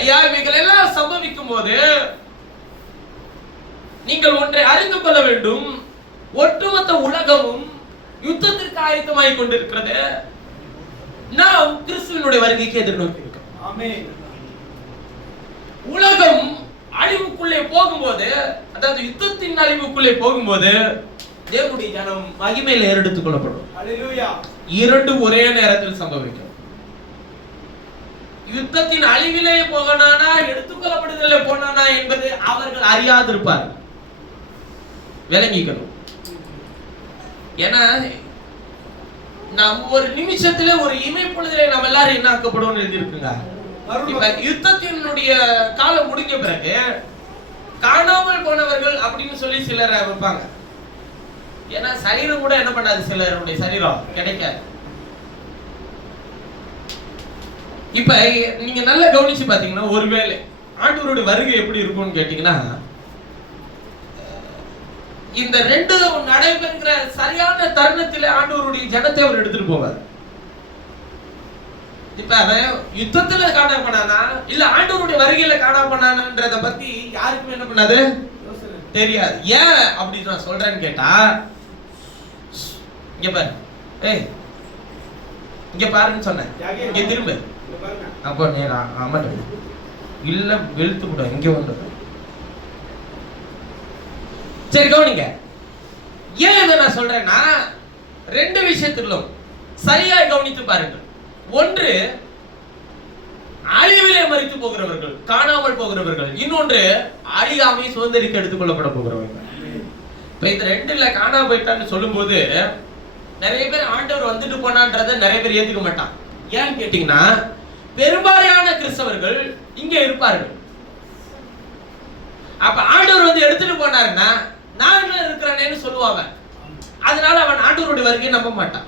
ஐயா, இவைகள் எல்லாம் சம்பவிக்கும் போது நீங்கள் ஒன்றை அறிந்து கொள்ள வேண்டும், ஒட்டுமொத்த உலகமும் யுத்தத்திற்கு ஆயத்தமாய் கொண்டிருக்கிறது. நாம் கிறிஸ்துவினுடைய வருகைக்கு எதிர்நோக்கி இருக்கோம். ஆமென். உலகம் அழிவுக்குள்ளே போகும்போது, அதாவது யுத்தத்தின் அழிவுக்குள்ளே போகும்போது தேவனுடைய ஜனம் மகிமையில ஏறெடுத்துக் கொள்ளப்படும். அல்லேலூயா. 2 ஒரே நேரத்தில் சம்பவிக்கும். யுத்தத்தின் அழிவிலே போகனானா எடுத்துக்கொள்ளப்படுதலே போனானா என்பது அவர்கள் அறியாதிருப்பார்கள். விளங்கிக்கணும். ஏன்னா நாம் ஒரு நிமிஷத்துல ஒரு இமைப்பொழுதிலே நாம் எல்லாரும் என்ன ஆக்கப்படுவோம்னு எழுதியிருக்குங்க. யுத்தத்தினுடைய காலம் முடிஞ்ச பிறகு காணாமல் போனவர்கள் அப்படின்னு சொல்லி சிலர் வைப்பாங்க. ஏன்னா சரீரம் கூட என்ன பண்ணாது, சிலருடைய சரீரம் கிடைக்காது. இப்ப நீங்க நல்லா கவனிச்சு பாத்தீங்கன்னா, ஒருவேளை ஆண்டவருடைய வருகை எப்படி இருக்கும்னு கேட்டீங்கன்னா, இந்த 2 நடைபெறுகிற சரியான தருணத்திலே ஆண்டவருடைய ஜனத்தை அவர் எடுத்துட்டு போவார். இப்ப அவன் யுத்தத்துல காணப்படானா இல்ல ஆண்டவருடைய வருகையில காணப்படானன்றத பத்தி யாருக்குமே என்ன பண்ணாது, தெரியாது. ஏன் அப்படி நான் சொல்றேன்னு கேட்டா, இங்க பாரு, இங்க பாருன்னு சொன்னேன், இங்க திரும்ப அப்போ நேரா ஆமாம் இல்ல வெளுத்து கூட இங்க வந்து. சரி கவனிங்க, ஏன் இதை நான் சொல்றேன்னா, 2 விஷயத்திலும் சரியாய் கவனித்து பாருங்கள். ஒன்று அழிவிலே மரித்து போகிறவர்கள், காணாமல் போகிறவர்கள். இன்னொன்று அழியாமை சுதந்திரிக்க எடுத்துக் கொள்ளப்பட போகிறவர்கள். இப்ப இந்த 2ல காணாம போயிட்டான்னு சொல்லும் போது நிறைய பேர் ஆண்டவர் வந்துட்டு போனான்றத நிறைய பேர் ஏத்துக்க மாட்டான். ஏன்னு கேட்டீங்கன்னா, பெரும்பாலான கிறிஸ்தவர்கள் இங்க இருப்பார்கள். அப்ப ஆண்டவர் எடுத்துட்டு போனாருன்னா நான் என்ன இருக்கிறேன்னு சொல்லுவாங்க. அதனால அவன் ஆண்டவருடைய வருகையை நம்ப மாட்டான்.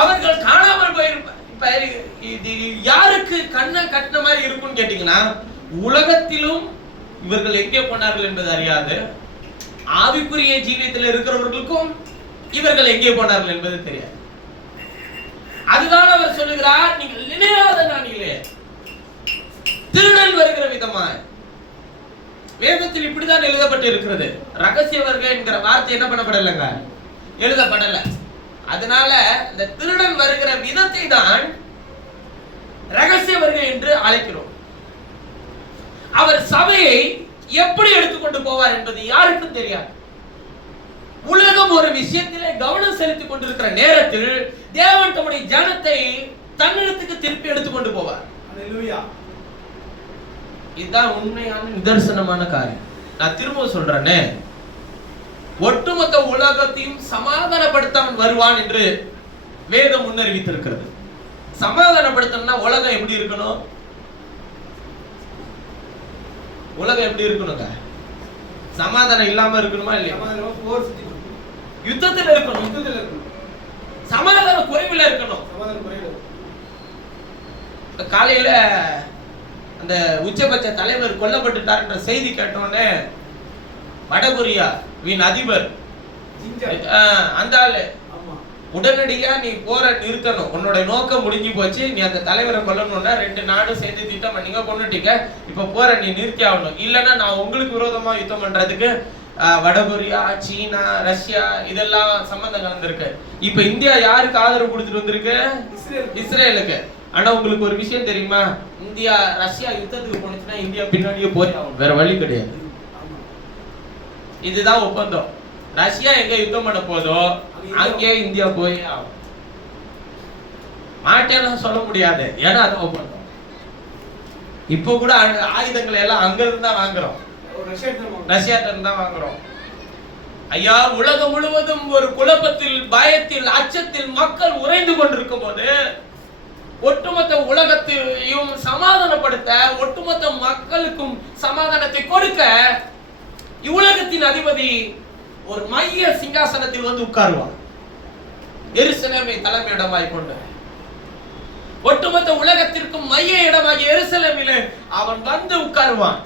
அவர்கள் காணாமல் போயிருப்பார். இது யாருக்கு கண்ணை கட்டின மாதிரி இருக்கும்னு கேட்டீங்கன்னா, உலகத்திலும் இவர்கள் எங்கே போனார்கள் என்பது அறியாது, ஆவிக்குரிய ஜீவியத்தில் இருக்கிறவர்களுக்கும் இவர்கள் எங்கே போனார்கள் என்பது தெரியாது. அதுதான் அவர் சொல்லுகிறார், நீங்கள் நினையாத நாளிலே திருடன் வருகிற விதமாய் வேதத்தில் இப்படிதான் எழுதப்பட்டு இருக்கிறது. ரகசிய வருகை என்கிற வார்த்தை என்ன பண்ணப்படலைங்க, எழுதப்படல. அதனால இந்த திருடன் வருகிற விதத்தை தான் ரகசிய வருகை என்று அழைக்கிறோம். அவர் சபையை எப்படி எடுத்துக்கொண்டு போவார் என்பது யாருக்கும் தெரியாது. உலகம் ஒரு விஷயத்திலே கவனம் செலுத்திக் கொண்டிருக்கிற நேரத்தில் தேவன் தம்முடைய ஜனத்தை தன்னிடத்துக்கு திருப்பி எடுத்துக்கொண்டு போவார். இதுதான் உண்மையான நிதர்சனமான காரியம். நான் திரும்ப சொல்றேனே, ஒட்டுமொத்த உலகத்தையும் சமாதானப்படுத்தவன் வருவான் என்று வேதம் முன்னறிவித்திருக்கிறது. சமாதானப்படுத்தணும்னா உலகம் எப்படி இருக்கணும்? உலகம் எப்படி இருக்கணுங்க? சமாதானம் இல்லாம இருக்கணுமா இல்லையா? யுத்தத்தில் இருக்கணும். சமாதான குறைவில் இருக்கணும். காலையில அந்த உச்சபட்ச தலைவர் கொல்லப்பட்டுட்டார் என்ற செய்தி கேட்டோன்னே வடகொரியா அதிபர் அந்த ஆளு உடனடியா நீ போற நிறுத்தணும், உன்னோட நோக்கம் முடிஞ்சு போச்சு, நீ அந்த தலைவரை கொல்லணும்னா 2 நாடும் சேர்ந்து திட்டம் பண்ணீங்க, கொண்டுட்டீங்க, இப்ப போற நீ நிறுத்தி ஆகணும், இல்லைன்னா நான் உங்களுக்கு விரோதமா யுத்தம் பண்றதுக்கு வடகொரியா, சீனா, ரஷ்யா இதெல்லாம் சம்பந்தம் கலந்துருக்கு. இப்ப இந்தியா யாருக்கு ஆதரவு கொடுத்துட்டு வந்திருக்கு? இஸ்ரேலுக்கு. ஆனா உங்களுக்கு ஒரு விஷயம் தெரியுமா, இந்தியா ரஷ்யா யுத்தத்துக்கு போனுச்சுன்னா இந்தியா பின்னாடியே போய் ஆகும், வேற வழி கிடையாது. இதுதான் ஒப்பந்தம். ரஷ்யா எங்க யுத்தம் பண்ண போதோ அங்கே இந்தியா போய் ஆகும். மாட்டேன்னு சொல்ல முடியாது, ஏன்னா அது ஒப்பந்தம். இப்போ கூட ஆயுதங்களை எல்லாம் அங்க இருந்து தான் வாங்குறோம், ரஷ்யாட்ட இருந்து தான் வாங்குறோம். ஐயா, உலகம் முழுவதும் ஒரு குழப்பத்தில், பயத்தில், அச்சத்தில் மக்கள் உறைந்து கொண்டிருக்கும் போது ஒட்டுமொத்த உலகத்தையும் சமாதானப்படுத்த, ஒட்டுமொத்த மக்களுக்கும் சமாதானத்தை கொடுக்க இவ்வுலகத்தின் அதிபதி ஒரு மைய சிங்காசனத்தில் வந்து உட்காருவான். எருசலேமை தலைமையிடமாய் கொண்டு ஒட்டுமொத்த உலகத்திற்கும் மைய இடமாகி எருசலேமிலே அவன் வந்து உட்காருவான்.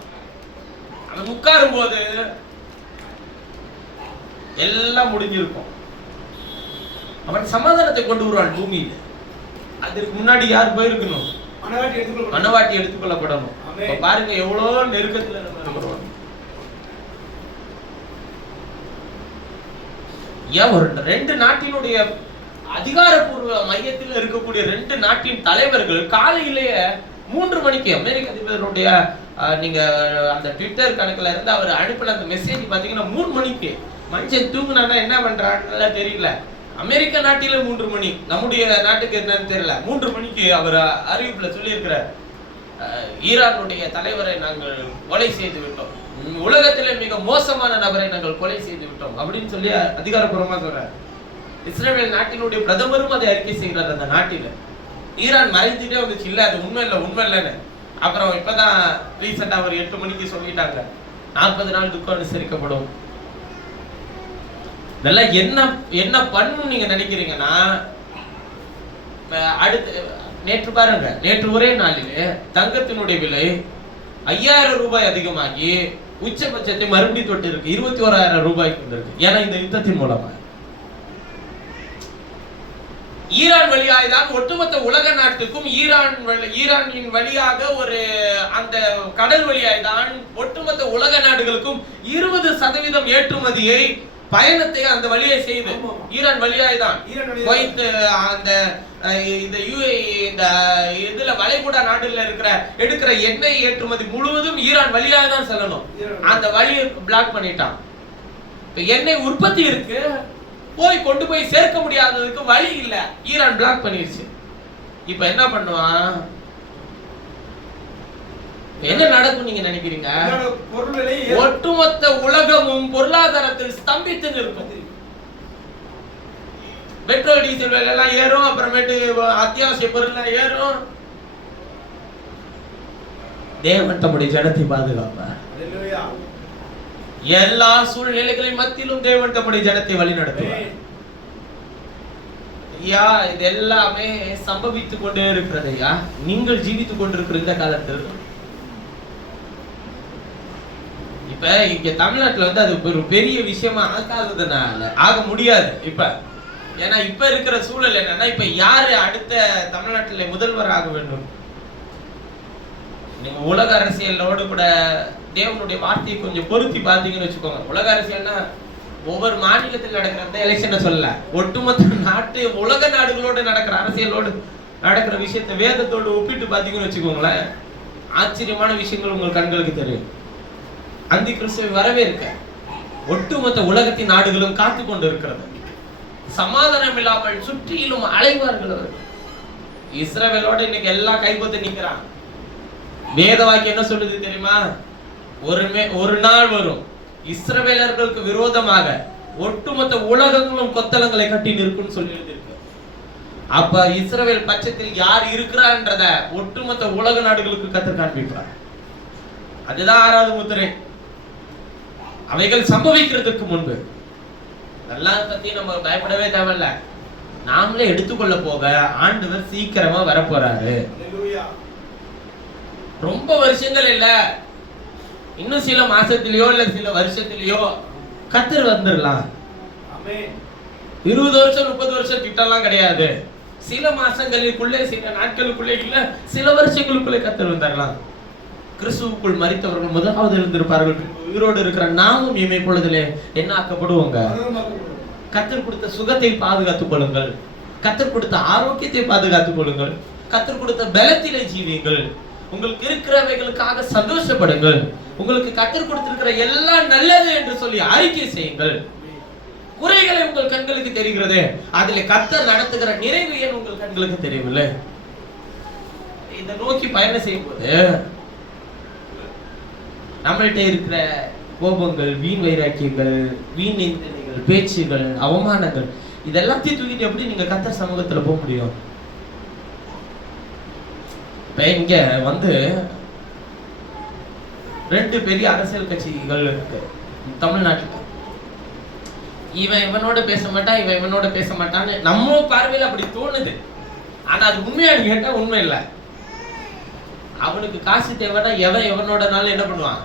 அவன் உட்காரும் போது எல்லாம் முடிஞ்சிருக்கும். அவன் சமாதானத்தை கொண்டு வருவான் பூமியில. அதுக்கு முன்னாடி யார் போயிருக்கணும்? மனவாட்டி எடுத்துக்கொள்ளப்படணும். பாருங்க எவ்வளவு நெருக்கத்துல நம்ம இருக்கிறோம். ஒரு 2 நாட்டினுடைய அதிகாரப்பூர்வ மையத்தில் இருக்கக்கூடிய 2 நாட்டின் தலைவர்கள் காலையிலேயே 3 மணிக்கு அமெரிக்க அதிபருடைய நீங்க அந்த ட்விட்டர் கணக்குல இருந்து அவர் அனுப்பின அந்த மெசேஜ் பாத்தீங்கன்னா 3 மணிக்கு மனுஷன் தூங்குனானா என்ன பண்றான்னு தெரியல. அமெரிக்க நாட்டில 3 மணி, நம்முடைய நாட்டுக்கு என்னன்னு தெரியல. 3 மணிக்கு அவர் அறிவிப்புல சொல்லி இருக்கிறார், ஈரானுடைய தலைவரை நாங்கள் கொலை செய்து விட்டோம், உலகத்திலே மிக மோசமான நபரை நாங்கள் கொலை செய்து விட்டோம் அப்படின்னு சொல்லி அதிகாரப்பூர்வமா சொல்றார். இஸ்ரேல் நாட்டினுடைய பிரதமரும் அதை அறிக்கை செய்கிறார். அந்த நாட்டில ஈரான் மறைஞ்சிட்டே வந்துச்சு, இல்ல அது உண்மை இல்லைன்னு. அப்புறம் இப்பதான் ரீசெண்டா ஒரு 8 மணிக்கு சொல்லிட்டாங்க 40 நாள் துக்கம் அனுசரிக்கப்படும். இதெல்லாம் என்ன பண்ணணும் நீங்க நினைக்கிறீங்கன்னா, அடுத்து நேற்று பாருங்க, நேற்று ஒரே நாளிலே தங்கத்தினுடைய விலை 5000 ரூபாய் அதிகமாகி உச்சபட்சத்தை மறுபடியும் தொட்டு இருக்கு, 21000 ரூபாய்க்கு வந்திருக்கு. ஏன்னா இந்த யுத்தத்தின் மூலமா ஈரான் வழியாய்தான் ஒட்டுமொத்த உலக நாட்டுக்கும் ஈரானின் வழியாக ஒரு அந்த கடல் வழியாய்தான் ஒட்டுமொத்த உலக நாடுகளுக்கும் 20% ஏற்றுமதியை பயணத்தை அந்த வழியை செய்து ஈரான் வழியாய்தான் அந்த இந்த இந்த இதுல வளைகுடா நாடுல எடுக்கிற எண்ணெய் ஏற்றுமதி முழுவதும் ஈரான் வழியாக தான் செல்லணும். அந்த வழியை பிளாக் பண்ணிட்டான். எண்ணெய் உற்பத்தி இருக்கு, கொண்டு போய் சேர்க்க முடியாததுக்கு வழி இல்ல, ஈரான் பிளாக் பண்ணிருச்சு. இப்ப என்ன பண்ணுவான்? என்ன நடக்கும் நீங்க நினைக்கிறீங்க? ஒட்டுமொத்த உலகமும் பொருளாதாரத்தில் ஸ்தம்பித்து நிற்கும். பெட்ரோல் டீசல் விலை எல்லாம் ஏறும், அப்புறமேட்டு அத்தியாவசிய பொருள் ஏறும். தேவன் தம்முடைய ஜனத்தை பாதுகாப்பார். எல்லா சூழ்நிலைகளின் மத்தியிலும் தேவன் தம்முடைய ஜனத்தை வழி நடத்துவார். ஐயா, இது எல்லாமே சம்பவித்துக் கொண்டே இருக்கிறது. ஐயா, நீங்கள் ஜீவித்துக் கொண்டிருக்கிற இந்த காலத்தில் இப்ப இங்க தமிழ்நாட்டுல வந்து அது ஒரு பெரிய விஷயமா ஆகாததுனால ஆக முடியாது இப்ப. ஏன்னா இப்ப இருக்கிற சூழல் என்னன்னா, இப்ப யாரு அடுத்த தமிழ்நாட்டில் முதல்வர் ஆக வேண்டும்? நீங்க உலக அரசியலோடு கூட தேவனுடைய வார்த்தையை கொஞ்சம் பொருத்தி பார்த்தீங்கன்னு வச்சுக்கோங்க. உலக அரசியல்னா ஒவ்வொரு மாநிலத்தில் நடக்கிற அந்த எலெக்ஷனை சொல்லல, ஒட்டுமொத்த நாட்டு உலக நாடுகளோடு நடக்கிற அரசியலோடு நடக்கிற விஷயத்தை வேதத்தோடு ஒப்பிட்டு பார்த்தீங்கன்னு வச்சுக்கோங்களேன், ஆச்சரியமான விஷயங்கள் உங்கள் கண்களுக்கு தெரியும். அந்தி கிறிஸ்துவை வரவே இருக்க ஒட்டுமொத்த உலகத்தின் நாடுகளும் காத்து கொண்டு இருக்கிறது. சமாதானம் இல்லாமல் சுற்றிலும் அலைவார்கள் அவர்கள். இஸ்ரவேலோட இன்னைக்கு எல்லாம் கைகோத்து நிக்கிறான். வேத வாக்கியம் என்ன சொல்லுது தெரியுமா? ஒரு நாள் வரும், இஸ்ரவேலர்களுக்கு விரோதமாக ஒட்டுமொத்த உலகங்களும் கொத்தளங்களை கட்டி நிற்கும் சொல்லி எழுதியிருக்கு. அப்ப இஸ்ரவேல் பட்சத்தில் யார் இருக்கிறான்றத ஒட்டுமொத்த உலக நாடுகளுக்கு கத்தர் காண்பிக்கிறார். அதுதான் 6வது முத்திரை. அவைகள் சம்பவிக்கிறதுக்கு முன்பு இதெல்லாம் பத்தி நம்ம பயப்படவே தேவையில்ல. நாமளே எடுத்துக்கொள்ள போக ஆண்டவர் சீக்கிரமா வரப்போறாரு. ரொம்ப வருஷங்கள் இல்ல, இன்னும் சில மாசத்திலேயோ இல்ல சில வருஷத்திலேயோ கத்தர் வந்துடலாம். 20 வருஷம் 30 வருஷம் திட்டம்லாம் கிடையாது. சில மாசங்களுக்குள்ளே, சில நாட்களுக்குள்ளே, இல்ல சில வருஷங்களுக்குள்ளே கத்தர் வந்துடலாம். கிறிஸ்துவுக்குள் மரித்தவர்கள் முதலாவது இருந்திருப்பார்கள். உயிரோடு இருக்கிற நாமும் இமை பொழுதிலே என்ன ஆக்கப்படுவோங்க? கத்தர் கொடுத்த சுகத்தை பாதுகாத்துக் கொள்ளுங்கள், கத்தர் கொடுத்த ஆரோக்கியத்தை பாதுகாத்துக் கொள்ளுங்கள், கத்தர் கொடுத்த பலத்திலே ஜீவியுங்கள், உங்களுக்கு இருக்கிறவைகளுக்காக சந்தோஷப்படுங்கள், உங்களுக்கு கத்தர் கொடுத்திருக்கிற எல்லாம் நல்லது என்று சொல்லி அறிக்கை செய்யுங்கள். குறைகளை உங்கள் கண்களுக்கு தெரிகிறது, அதில் கத்தர் நடத்துகிற நிறைவு ஏன் உங்கள் கண்களுக்கு தெரியவில்லை? இதை நோக்கி பயணம் செய்யும் போது நம்மள்கிட்ட இருக்கிற கோபங்கள், வீண் வைராக்கியங்கள், வீண் நிந்தனைகள், பேச்சுகள், அவமானங்கள், இதெல்லாத்தையும் தூக்கிட்டு எப்படி நீங்க கத்தர் சமூகத்துல போக முடியும்? இப்ப இங்க வந்து 2 பெரிய அரசியல் கட்சிகள் இருக்கு தமிழ்நாட்டுல. இவன் இவனோட பேச மாட்டான், இவன் இவனோட பேச மாட்டான்னு நம்ம பார்வையில் அப்படி தோணுது. ஆனா அது உண்மையானு கேட்டா உண்மை இல்லை. அவனுக்கு காசு தேவைன்னா எவன் எவனோடனாலும் என்ன பண்ணுவான்?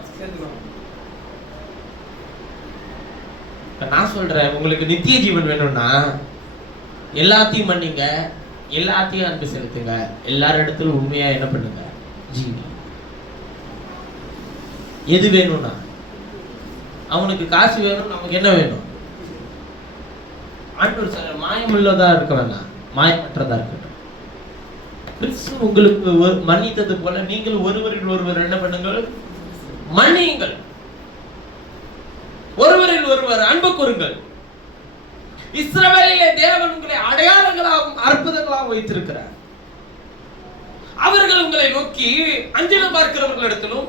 நான் சொல்றேன், உங்களுக்கு நித்திய ஜீவன் வேணும்னா எல்லாத்தையும் பண்ணீங்க, எல்லாத்தையும் அன்பு செலுத்துங்க, எல்லார் இடத்துல உண்மையா என்ன பண்ணுங்க? ஜீவி. எது வேணும்னா அவனுக்கு காசு வேணும், நமக்கு என்ன வேணும்? ஆண்டவர் சொல்ற மாயமுள்ளதா இருக்க வேணாம், மாயமற்றதா இருக்கட்டும். கிறிஸ்து உங்களுக்கு மன்னித்தது போல நீங்கள் ஒருவரில் ஒருவர் என்ன பண்ணுங்கள்? மன்னியுங்கள். ஒருவரில் ஒருவர் அன்பு கூறுங்கள். இஸ்ரவேலிலே தேவன் உங்களை அடையாளங்களாகவும் அற்புதங்களாகவும் வைத்திருக்கிறார். அவர்கள் உங்களை நோக்கி அஞ்சலி பார்க்கிறவர்களிடத்திலும்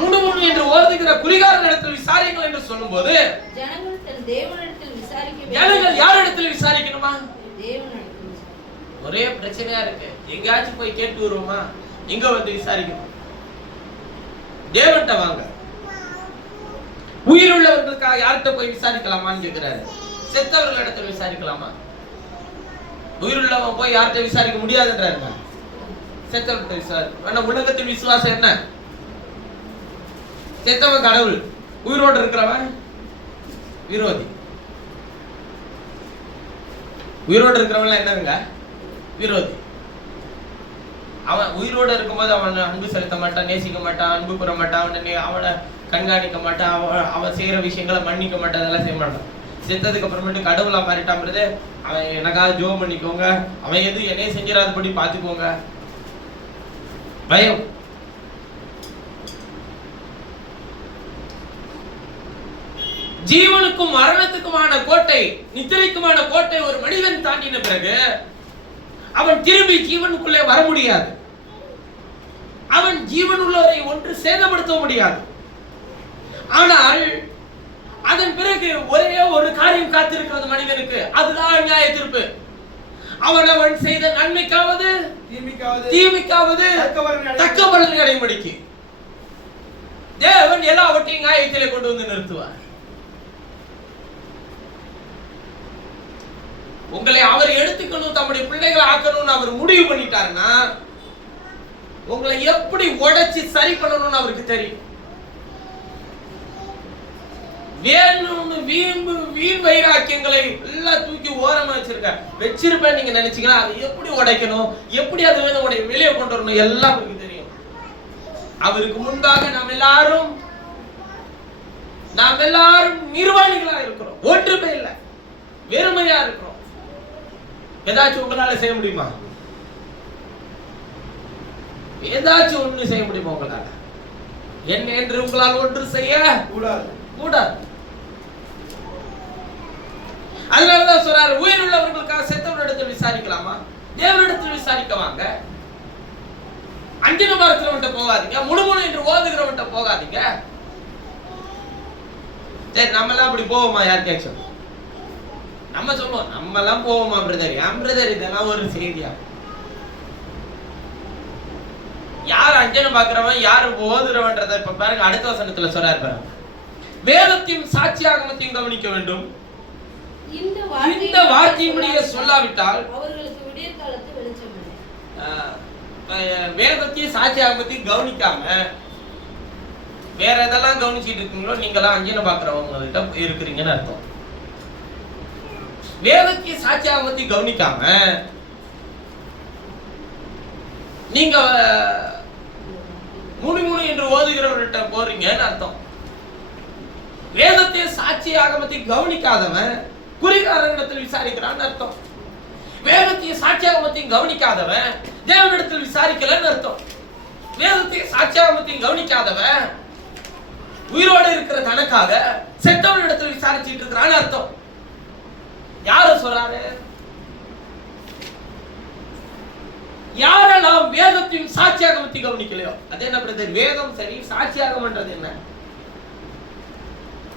முணுமுணு என்று ஓதுகிற குறிகாரனிடத்தில் விசாரிங்கள் என்று சொல்லும்போது ஜனங்கள் யாரிடத்தில் விசாரிக்கணுமா? ஒரே பிரச்சனையா இருக்கு. எங்கேயாச்சும் போய் கேட்டு வருவோமா? இங்க வந்து விசாரிக்கணும். தேவன்கிட்ட வாங்க. உயிருள்ளவர்களுக்காக யார்கிட்ட போய் விசாரிக்கலாமான்னு கேட்கிறாரு. செத்தவர்கள் இடத்துல விசாரிக்கலாமா? உயிருள்ளவன் போய் யார்கிட்ட விசாரிக்க முடியாதுன்றாருங்க. செத்தவர்கிட்ட விசாரி. ஆனா உலகத்தின் விசுவாசம் என்ன? செத்தவன் கடவுள், உயிரோடு இருக்கிறவன் விரோதி. உயிரோடு இருக்கிறவன் என்னங்க? விரோதி. அவன் உயிரோடு இருக்கும்போது அவன் அன்பு செலுத்த மாட்டான், நேசிக்க மாட்டான், அன்பு கூற மாட்டான், அவனை கண்காணிக்க மாட்டான், அவன் செய்யற விஷயங்களை மன்னிக்க மாட்டான், அதெல்லாம் செய்ய மாட்டான். செத்ததுக்கு அப்புறமேட்டு கடவுளா மாறிட்டான்றது, அவன் எனக்காக ஜோம் பண்ணிக்கோங்க, அவன் எது என்னைய செஞ்சிடாதபடி பார்த்துக்கோங்க. பயம். ஜீவனுக்கும் மரணத்துக்குமான கோட்டை, நித்திரைக்குமான கோட்டை ஒரு மனிதன் தாண்டின பிறகு அவன் திரும்பி ஜீவனுக்குள்ளே வர முடியாது. அவன் ஜீவன் உள்ளவரை ஒன்று சேதப்படுத்த முடியாது. ஆனால் அதன் பிறகு ஒரே ஒரு காரியம் காத்திருக்கிறது மனிதனுக்கு, அதுதான் நியாய தீர்ப்பு. அவன் செய்த நன்மைக்காவது தீமைக்காவது தக்க பலன் அடையும்படிக்கு தேவன் எல்லாவற்றையும் நியாயத்திலே கொண்டு வந்து நிறுத்துவார். உங்களை அவர் எடுத்துக்கணும், தம்முடைய பிள்ளைகளை ஆக்கணும்னு அவர் முடிவு பண்ணிட்டாருன்னா உங்களை எப்படி உடைச்சு சரி பண்ணணும்னு அவருக்கு தெரியும். வேணும்னு வீண் வைராக்கியங்களை எல்லாம் தூக்கி ஓரமா வச்சிருப்பேன் நீங்க நினைச்சீங்கன்னா அதை எப்படி உடைக்கணும், எப்படி அது உடைய வெளியே கொண்டு வரணும் எல்லாம் அவருக்கு தெரியும். அவருக்கு முன்பாக நாம் எல்லாரும் நிர்வாணிகளா இருக்கிறோம். ஒன்றுமே இல்லை, வெறுமையா இருக்கிறோம். ஏதாச்சும் உங்களால செய்ய முடியுமா? ஏதாச்சும் ஒண்ணு செய்ய முடியுமா உங்களால? என்ன என்று உங்களால் ஒன்று செய்ய கூடாது. அதனாலதான் சொல்றாரு, உயிர் உள்ளவர்களுக்காக செத்தவரிடத்தில் விசாரிக்கலாமா? தேவனிடத்தில் விசாரிக்க வாங்க. அஞ்சன மரத்துல போகாதீங்க, முழுமுழு என்று ஓதுகிறவன்ட்ட போகாதீங்க. சரி, நம்ம எல்லாம் அப்படி போவோமா? யாருக்காச்சும் நம்ம சொல்லுவோம், நம்ம எல்லாம் போவோமா பிரதர்? என் பிரதர், இதெல்லாம் ஒரு செய்தியா? யார் அஞ்சனம் பாக்குறவன், யாரு ஓதுறவன்றத இப்ப பாருங்க, அடுத்த வசனத்துல சொல்றாரு பாருங்க, வேதத்தையும் சாட்சியாகமத்தையும் கவனிக்க வேண்டும். இந்த வார்த்தையினுடைய சொல்லாவிட்டால் அவர்களுக்கு விடிய காலத்து வெளிச்சம் இல்லை. வேதத்தையும் சாட்சியாகமத்தையும் கவனிக்காம வேற எதெல்லாம் கவனிச்சிட்டு இருக்கீங்களோ நீங்களாம் அஞ்சனம் பாக்குறவங்கள்ட்ட இருக்கிறீங்கன்னு அர்த்தம். வேதத்தையும் சாட்சியாகமத்தையும் கவனிக்காம நீங்க முடி என்று ஓதுகிறவர்கிட்ட போறீங்கன்னு அர்த்தம். வேதத்தை சாட்சி ஆகமத்தை கவனிக்காதவன் குறிகாரனிடத்தில் விசாரிக்கிறான்னு அர்த்தம். வேதத்தை சாட்சி ஆகமத்தையும் கவனிக்காதவன் தேவனிடத்தில் விசாரிக்கலன்னு அர்த்தம். வேதத்தை சாட்சி ஆகமத்தையும் கவனிக்காதவன் உயிரோடு இருக்கிற தனக்காக செத்தவனிடத்தில் விசாரிச்சுட்டு இருக்கிறான்னு அர்த்தம். யாரு சொல்றாரு? யாரெல்லாம் வேதத்தையும் சாட்சியாகமத்தையும் கவனிக்கலையோ, அது என்ன பிரதர்? வேதம் சரி, சாட்சியாகமன்றது என்ன?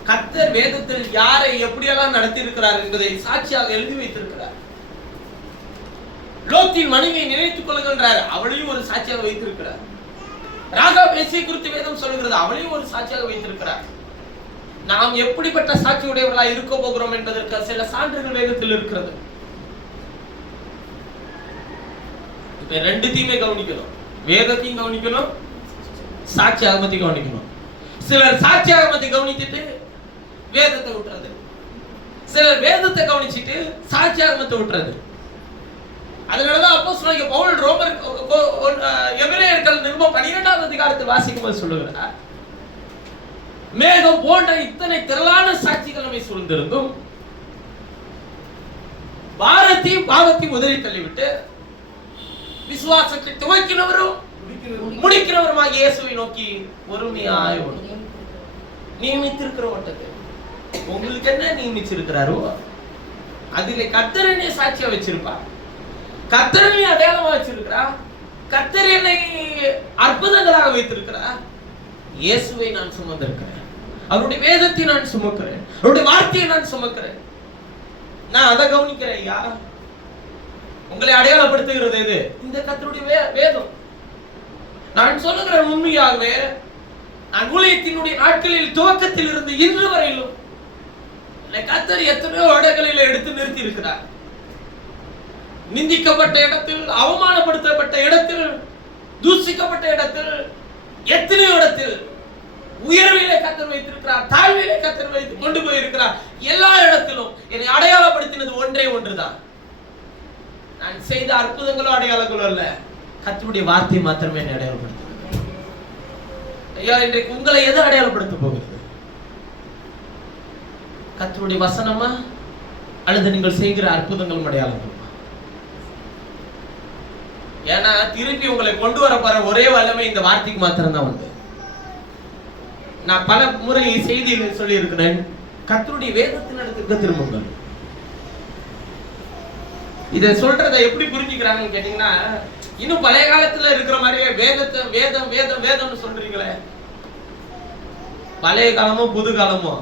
கர்த்தர் வேதத்தில் யாரை எப்படியெல்லாம் நடத்தி இருக்கிறார் என்பதை சாட்சியாக எழுதி வைத்திருக்கிறார். லோத்தின் மனைவியை நினைத்துக் கொள்ளுகின்றார், அவளையும் ஒரு சாட்சியாக வைத்திருக்கிறார். ராகா பேசியை குறித்து வேதம் சொல்லுகிறது, அவளையும் ஒரு சாட்சியாக வைத்திருக்கிறார். நாம் எப்படிப்பட்ட சாட்சி உடையவர்களா இருக்க போகிறோம் என்பதற்கு சில சான்றுகள் வேதத்தில் இருக்கிறது. ரெண்டுத்தையுமே கவனிக்கணும், வேதத்தையும் கவனிக்கணும், சாட்சி ஆகமத்தையும் கவனிக்கணும். சிலர் சாட்சி ஆகமத்தை கவனிச்சுட்டு வேதத்தை விட்டுறது, சிலர் வேதத்தை கவனிச்சுட்டு சாட்சி ஆகமத்தை விட்டுறது. அதனாலதான் அப்போஸ்தலனாகிய பவுல் ரோமர் எபிரேயர்கள் நிருபம் 12ஆம் அதிகாரத்தில் வாசிக்கும்போது சொல்லுகிறார், மேகம் போன்ற இத்தனை திரளான சாட்சிகள் நம்மை சூழ்ந்திருந்தும் பாரத்தையும் பாவத்தையும் உதறி தள்ளிவிட்டு விசுவாசத்தை துவக்கினவரும் முடிக்கிறவருமாக இயேசுவை நோக்கி பொறுமையாய் நியமித்திருக்கிற ஓட்டத்தை உங்களுக்கு என்ன நியமிச்சிருக்கிறாரோ அதிலே கர்த்தரனை சாட்சியா வச்சிருப்பார். கர்த்தரனை அடையாளமா வச்சிருக்கிறார். கர்த்தர் என்னை அற்புதங்களாக வைத்திருக்கிறார். இயேசுவை நான் சுமந்திருக்கிறேன், அவருடைய வேதத்தை நான் சுமக்கிறேன், அவருடைய வார்த்தையை நான் சுமக்கிறேன். நான் அதை கவனிக்கிறேன். ஐயா, உங்களை அடையாளப்படுத்துகிறது எது? இந்த கர்த்தருடைய வேதம். நான் சொல்லுகிறேன், உண்மையாகவே நான் ஊழியத்தினுடைய நாட்களில் துவக்கத்தில் இருந்து இன்று வரையிலும் கர்த்தர் எத்தனையோ இடங்களில் எடுத்து நிறுத்தி இருக்கிறார். நிந்திக்கப்பட்ட இடத்தில், அவமானப்படுத்தப்பட்ட இடத்தில், தூசிக்கப்பட்ட இடத்தில், எத்தனையோ இடத்தில் உயர்விலே கர்த்தர் வைத்திருக்கிறார், தாழ்விலே கர்த்தர் வைத்து கொண்டு போயிருக்கிறார். எல்லா இடத்திலும் என்னை அடையாளப்படுத்தினது ஒன்றே ஒன்றுதான். நான் செய்த அற்புதங்களோ அடையாளங்களோ அல்ல, கர்த்தருடைய வார்த்தை மாத்திரமே என்னை அடையாளப்படுத்தும். ஐயா, இன்றைக்கு உங்களை எது அடையாளப்படுத்த போகிறது? கர்த்தருடைய வசனமா அல்லது நீங்கள் செய்கிற அற்புதங்களும் அடையாளங்களுமா? ஏன்னா திருப்பி உங்களை கொண்டு வர போற ஒரே வல்லமை இந்த வார்த்தைக்கு மாத்திரம் தான் உண்டு. நான் பல முறை செய்திகள் சொல்லி இருக்கிறேன், கர்த்தருடைய வேதத்தின் இடத்துக்கு திரும்புங்கள். இத சொல்றதை எப்படி புரிஞ்சுக்கிறாங்கன்னு கேட்டீங்கன்னா, இன்னும் பழைய காலத்துல இருக்கிற மாதிரியே வேதத்தை வேதம் வேதம் வேதம்னு சொல்றீங்களே. பழைய காலமோ புது காலமோ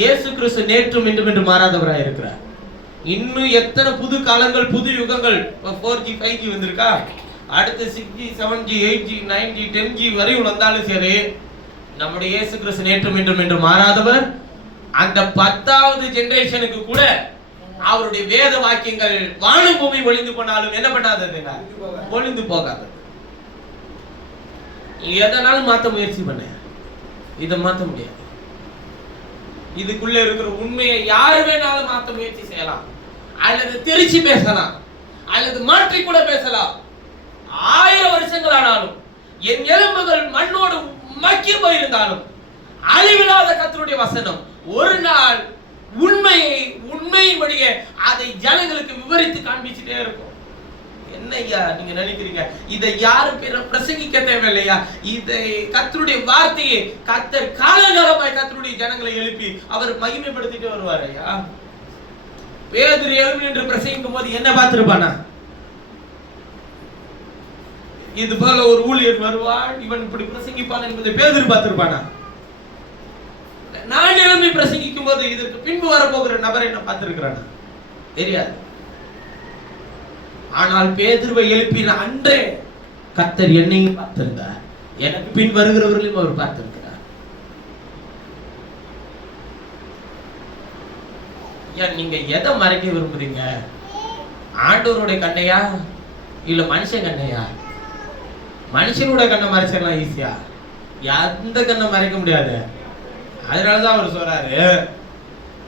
இயேசு கிறிஸ்து நேற்றும் இன்றும் என்று மாறாதவராய் இருக்கிறார். இன்னும் எத்தனை புது காலங்கள், புது யுகங்கள், 4G 5G வந்திருக்கா, அடுத்து 6G 7G 8G 9G 10G வரையும் வந்தாலும் சரி, நம்முடைய இயேசு கிறிஸ்து நேற்றும் இன்றும் என்று மாறாதவர். அந்த 10வது ஜெனரேஷனுக்கு கூட அவருடைய வேத வாக்கியங்கள் வானம் பூமி ஒளிந்து போனாலும் என்ன பண்ணாததுங்க, ஒளிந்து போகாது. எதனாலும் மாத்த முயற்சி பண்ண, இதை மாத்த முடியாது. இதுக்குள்ள இருக்கிற உண்மையை யாரு வேணாலும் மாத்த முயற்சி செய்யலாம், அல்லது திருச்சி பேசலாம், அல்லது மாற்றி கூட பேசலாம். 1000 வருஷங்கள் ஆனாலும் என் எலும்புகள் மண்ணோடு மக்கி போயிருந்தாலும் அழிவில்லாத கர்த்தருடைய வசனம் ஒரு நாள் உண்மையின்படியே அதை ஜனங்களுக்கு விவரித்து காண்பிச்சுட்டே இருக்கும். என்னய்யா நீங்க நினைக்கிறீங்க இதை யாரு பிரசங்கிக்க தேவையில்லையா? இதை கர்த்தருடைய வார்த்தையை கர்த்தர் காலகாலமாய் கர்த்தருடைய ஜனங்களை எழுப்பி அவர் மகிமைப்படுத்திட்டு வருவார். ஐயா பேதுரு எழும்பி என்று பிரசங்கிக்கும் போது என்ன பார்த்திருப்பானா? இது போல ஒரு ஊழியர் வருவான், இவன் இப்படி பிரசங்கிப்பான் என்பதை பேதுரு பார்த்திருப்பானா? நான் எழும்பி பிரசங்கிக்கும் போது இதற்கு பின்பு வரப்போகிற நபரை நான் பார்த்திருக்கிறானா? தெரியாது. ஆனால் பேதுருவை எழுப்பின அன்றே கர்த்தர் என்னையும் பார்த்திருந்தார், எனக்கு பின் வருகிறவர்களையும் அவர் பார்த்திருக்கிறார். நீங்க எதை மறைக்க விரும்புறீங்க? ஆண்டவருடைய கண்ணையா இல்ல மனுஷன் கண்ணையா? மனுஷனோட கண்ணை மறைச்சிடலாம் ஈஸியா, எந்த கண்ணை மறைக்க முடியாது. அதனாலதான் அவர் சொல்றாரு,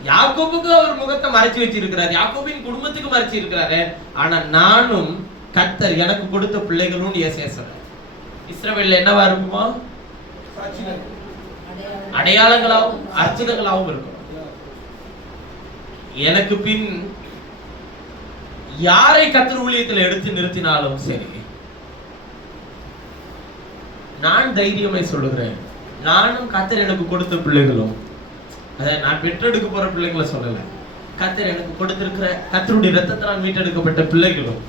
யாக்கோபுக்கு அவர் முகத்தை மறைச்சு வச்சிருக்கிறார், யாக்கோபின் குடும்பத்துக்கு மறைச்சு இருக்கிறாரு. ஆனா நானும் கர்த்தர் எனக்கு கொடுத்த பிள்ளைகளும் ஏசியா சொல்றார். இஸ்ரவேல்ல என்னவா இருக்குமா? அடையாளங்களாகவும் அற்புதங்களாகவும் இருக்கும். எனக்கு பின் யாரை கர்த்தர் ஊழியத்தில் எடுத்து நிறுத்தினாலும் சரி, நான் தைரியமாய் சொல்லுகிறேன், நானும் கர்த்தர் எனக்கு கொடுத்த பிள்ளைகளும், அதை நான் பெற்றெடுக்க போற பிள்ளைகளை சொல்லல, கர்த்தர் எனக்கு கொடுத்திருக்கிற கர்த்தருடைய இரத்தத்தால் மீட்டெடுக்கப்பட்ட பிள்ளைகளும்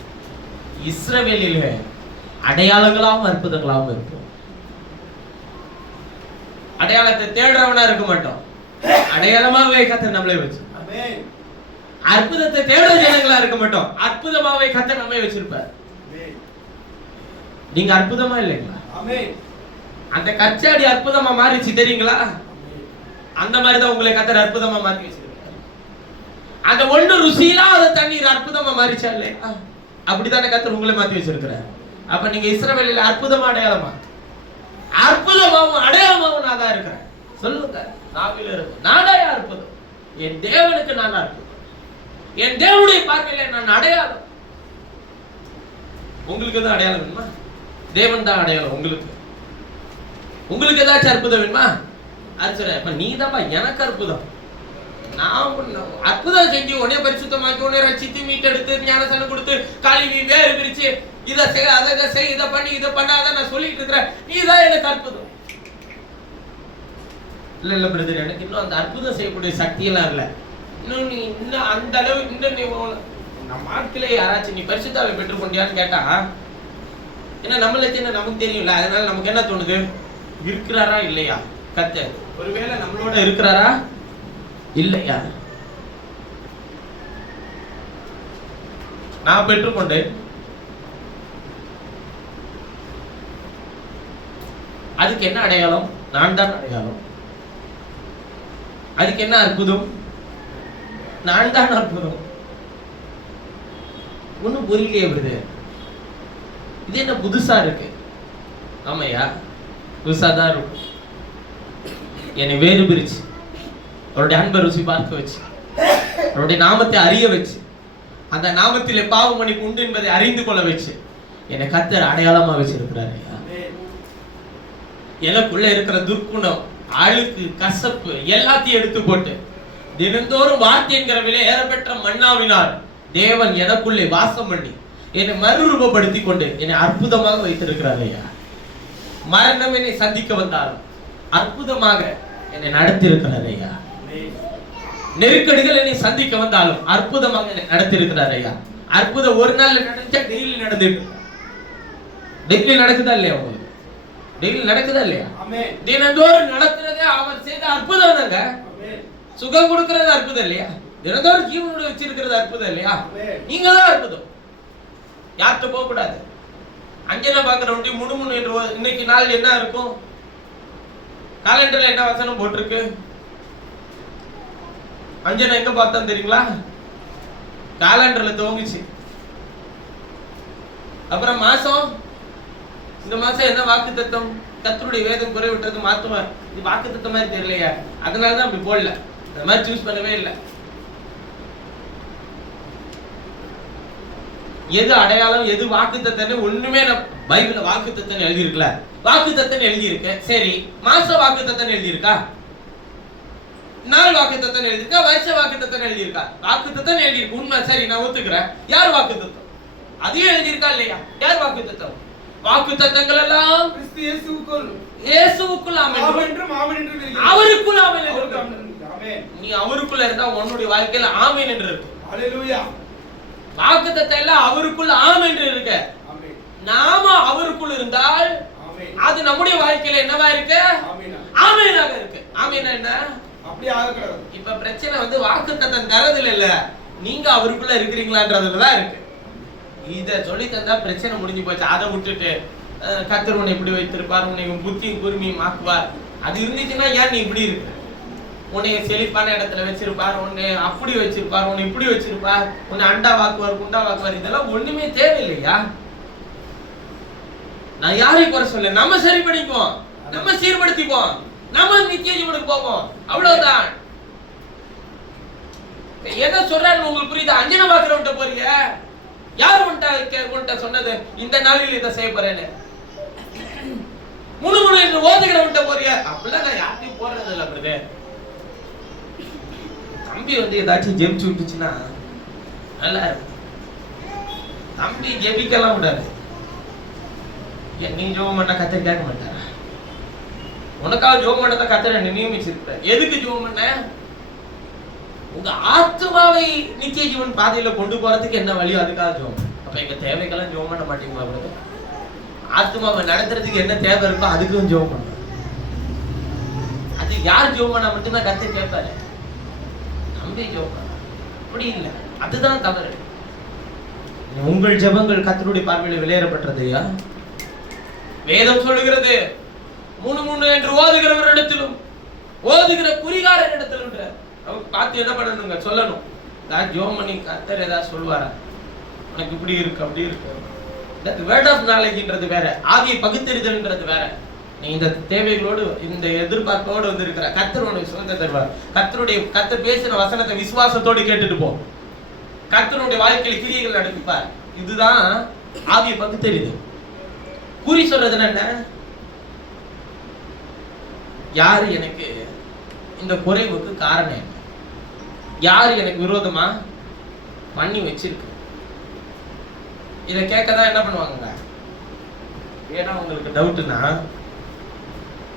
இஸ்ரவேலிலே அடையாளங்களாகவும் அற்புதங்களாகவும் இருக்கும். அடையாளத்தை தேடுறவனா இருக்க மாட்டோம், அடையாளமாவே கர்த்தர் நம்மளே வச்சு. அற்புதத்தை தேடுற ஜனங்களா இருக்க மாட்டோம், அற்புதமாவே கர்த்தர் நம்மை வச்சிருப்பார். நீங்க அற்புதமா இல்லைங்களா? அந்த கச்சாடி அற்புதமா மாறிச்சு தெரியுங்களா? அந்த மாதிரிதான் உங்களை கர்த்தர் அற்புதமா மாத்தி வச்சிருக்காரு. அந்த ஒன்று ருசியில்லாத தண்ணீர் அற்புதமா மாறிச்சா இல்லையா? அப்படித்தானே கர்த்தர் உங்களை மாத்தி வச்சிருக்கிறார். அப்ப நீங்க இஸ்ரவேலில் அற்புதமா அடையாளமா? அற்புதமாவும் அடையாளமாவும் நான் தான் இருக்கிறேன். சொல்லுங்க, நாவில இருக்கு நானே அற்புதம், என் தேவனுக்கு நான் அற்புதம், என் தேவனுடைய பார்வையில நான் அடையாளம். உங்களுக்கு எதாவது அடையாளம் வேணுமா? தேவன் தான் அடையாளம். உங்களுக்கு ஏதாச்சும் அற்புதம் வேணுமா? இப்ப நீ தான்ப்பா எனக்கு அற்புதம். நான் அற்புதம் செஞ்சு உடனே பரிசுத்தமாக்கி உடனே ரட்சித்து மீட்டெடுத்து ஞானஸ்நானம் கொடுத்து கழுவி வேறு பிரிச்சு இதை செய் அதை செய் இதை பண்ணி இதை பண்ணாத நான் சொல்லிட்டு இருக்கிறேன், நீதான் எனக்கு அற்புதம். இல்ல பிரதர், எனக்கு இன்னும் அந்த அற்புதம் செய்யக்கூடிய சக்தியெல்லாம் இல்லை. இன்னும் நீ இன்னும் அந்த அளவு இன்னும் நீ நம்ம வாழ்க்கையில யாராச்சும் நீ பரிசுத்தாவை பெற்றுக்கொண்டியான்னு கேட்டா, ஏன்னா நம்மள சின்ன நமக்கு தெரியும்ல, அதனால நமக்கு என்ன தோணுது, இருக்கிறாரா இல்லையா கர்த்தர்? ஒருவேளை நம்மளோட இருக்கிறாரா இல்லையா? நான் பெற்றுக்கொண்டேன், அதுக்கு என்ன அடையாளம்? நான் தான் அடையாளம். அதுக்கு என்ன அற்புதம்? நான் தான் அற்புதம். ஒன்னும் புரியலையே விடுது, இது என்ன புதுசா இருக்கு? ஆமையா, புதுசா தான் இருக்கும். என்னை வேறு பிரிச்சு அவருடைய அன்பை ருசி பார்க்க வச்சு அவருடைய நாமத்தை அறிய வச்சு அந்த நாமத்திலே பாவ மன்னிப்பு உண்டு என்பதை அறிந்து கொள்ள வச்சு என்னை கர்த்தர் அடையாளமா வச்சிருக்கிறாரு. எனக்குள்ள இருக்கிற துர்க்குணம், அழுக்கு, கசப்பு எல்லாத்தையும் எடுத்து போட்டு தினந்தோறும் வார்த்தை என்கிற விலை ஏறப்பெற்ற மன்னாவினால் தேவன் எனக்குள்ளே வாசம் பண்ணி என்னை மறுரூபப்படுத்தி கொண்டு என்னை அற்புதமாக வைத்திருக்கிறார். ஐயா, மரணம் என்னை சந்திக்க வந்தாலும் அற்புதமாக என்னை நடத்தி இருக்கிறார். ஐயா, நெருக்கடிகள் என்னை சந்திக்க வந்தாலும் அற்புதமாக என்னை நடத்தி இருக்கிறார். ஐயா, அற்புதம் ஒரு நாள் நடந்துச்சா டெய்லி நடந்துட்டு, டெய்லி நடக்குதா இல்லையா? உங்களுக்கு டெய்லி நடக்குதா இல்லையா? தினந்தோறும் நடக்கிறதே அவர் செய்த அற்புதம் தாங்க. சுகம் கொடுக்கிறது அற்புதம் இல்லையா? தினந்தோறும் ஜீவனோட வச்சிருக்கிறது அற்புதம் இல்லையா? நீங்க தான் அற்புதம். யார்கிட்ட போக கூடாது. அஞ்சனா பாக்குற முணுமுணு இன்னைக்கு நாள் என்ன இருக்கும்? காலண்டர்ல என்ன வசனம் போட்டிருக்கு? அஞ்சனா எங்க பார்த்தா தெரியுங்களா? காலண்டர்ல துவங்குச்சு. அப்புறம் மாசம், இந்த மாசம் என்ன வாக்கு தத்துவம்? கர்த்தருடைய வேதம் குறைவிட்டது மாத்துவார். இது வாக்கு தத்துவம் மாதிரி தெரியலையா? அதனாலதான் அப்படி போடல, அந்த மாதிரி சூஸ் பண்ணவே இல்லை. எது அடையாளம் எது வாக்கு தத்தன்னு ஒண்ணுமே பைபிள்ல வாக்கு தத்தன்னு எழுதி இருக்கல. வாக்குத்தத்தம் எழுதி இருக்கு. சரி, மாச வாக்குத்தத்தம் எழுதி இருக்கா? நாள் வாக்குத்தத்தம் எழுதி இருக்கா? வருஷ வாக்குத்தத்தம் எழுதி இருக்கா? வாக்குத்தத்தம் எழுதி இருக்கு, உண்மை, சரி, நான் ஒத்துக்கிறேன். யார் வாக்குத்தத்தம்? அதையும் எழுதி இருக்கா இல்லையா? யார் வாக்குத்தத்தம்? வாக்குத்தத்தங்கள் எல்லாம் கிறிஸ்து இயேசுவுக்குள் அவருக்குள் ஆமென். நீ அவருக்குள்ள இருந்தா உன்னுடைய வாழ்க்கையில ஆமென் என்று இருக்கு. ஹalleluya. வாக்குத்தத்தம் எல்லாம் அவருக்குள் ஆமென் என்று இருக்கு. நாம அவருக்குள் இருந்தால் அது நம்முடைய வாழ்க்கையில என்னவா இருக்கு? ஆமெனாக இருக்கு. ஆமென் என்ன? அப்படி ஆகக்கூடாது. இப்ப பிரச்சனை வந்து வாக்குத்தத்தம் தரதுல இல்ல, நீங்க அவருக்குள்ள இருக்கிறீங்களான்றதுல தான் இருக்கு. இத சொல்லி தந்தா பிரச்சனை முடிஞ்சு போச்சு. அதை விட்டுட்டு கர்த்தர் உன்னை இப்படி வைத்திருப்பார், உன்னை புத்தி கூர்மையும் ஆக்குவார், அது இருந்துச்சுன்னா ஏன் நீ இப்படி இருக்கு? உன்னை செழிப்பான இடத்துல வச்சிருப்பார், உன்னை அப்படி வச்சிருப்பார், உன்னை இப்படி வச்சிருப்பார், உன்னை அண்டா வாக்குவார், குண்டா வாக்குவார், இதெல்லாம் ஒண்ணுமே தேவையில்லையா? நான் யாரையும் குறை சொல்ல, நம்ம சரி பண்ணிக்குவோம், நம்ம சீர்படுத்திப்போம், நம்ம நித்திய ஜீவனுக்கு போவோம், அவ்வளவுதான். எதை சொல்றாரு உங்களுக்கு புரியுதா? அஞ்சன வாக்குறவன்ட்ட போறீங்க, யார் உன்ட்ட சொன்னது இந்த நாளில் இதை செய்ய போறேன்னு? முழு என்று ஓதுகிறவன்ட்ட போறீங்க, அப்படிலாம் நான் யார்ட்டையும் போறது இல்லை. அப்படி தம்பி வந்து ஏதாச்சும் ஜெபிச்சு விட்டுச்சுன்னா நல்லா இருக்கும். தம்பி ஜெபிக்கலாம் விடாது. நீ ஜெபம் பண்ணா கத்தர் கேட்க மாட்டாரா? உனக்காக ஜெபம் பண்ணத கத்தர் நியமிச்சிருக்க. எதுக்கு ஜெபம் பண்ண? உங்க ஆத்மாவை நித்திய ஜீவன் பாதையில கொண்டு போறதுக்கு என்ன வழியோ அதுக்காக ஜெபம். அப்ப எங்க தேவைக்கெல்லாம் ஜெபம் பண்ண மாட்டீங்களா? ஆத்மாவை நடத்துறதுக்கு என்ன தேவை இருக்கோ அதுக்கும் ஜெபம் பண்ண. அது யார் ஜெபம் பண்ணா மட்டும்தான் கத்தர் கேட்பாரு. நம்பி ஜெபம் பண்ண அப்படி இல்லை, அதுதான் தவறு. உங்கள் ஜெபங்கள் கர்த்தருடைய பார்வையில் விலையேறப்பட்டதையா? வேதம் சொல்லுகிறது, 3 என்று ஓதுகிறவரிடத்திலும் ஓதுகிற குறிகாரன் இடத்திலும் பார்த்து என்ன பண்ணணுங்க? சொல்லணும். ஜெபம் பண்ணி கர்த்தர் ஏதாவது சொல்லுவாரா? உனக்கு இப்படி இருக்கு அப்படி இருக்கு. வேர்ட் ஆஃப் நாலேஜ்ன்றது வேற, ஆவியை பகுத்தறிதல்ன்றது வேற. நீ இந்த தேவைகளோடு இந்த எதிர்பார்ப்போடு வந்து இருக்கிற கர்த்தர் உனக்கு சுதந்திரம் தருவார். கர்த்தர் பேசின வசனத்தை விசுவாசத்தோடு கேட்டுட்டு போ. கர்த்தருடைய வாழ்க்கையில் கிரியைகள் நடப்பிப்பார். இதுதான் ஆவியை பகுத்தறிதல். குறி சொல்றது என்ன? யாரு எனக்கு இந்த குறைவுக்கு காரணம் என்ன? யாரு எனக்கு விரோதமா பண்ணி வச்சிருக்கு? இதை கேட்கதான் என்ன பண்ணுவாங்க? ஏன்னா உங்களுக்கு டவுட்னா,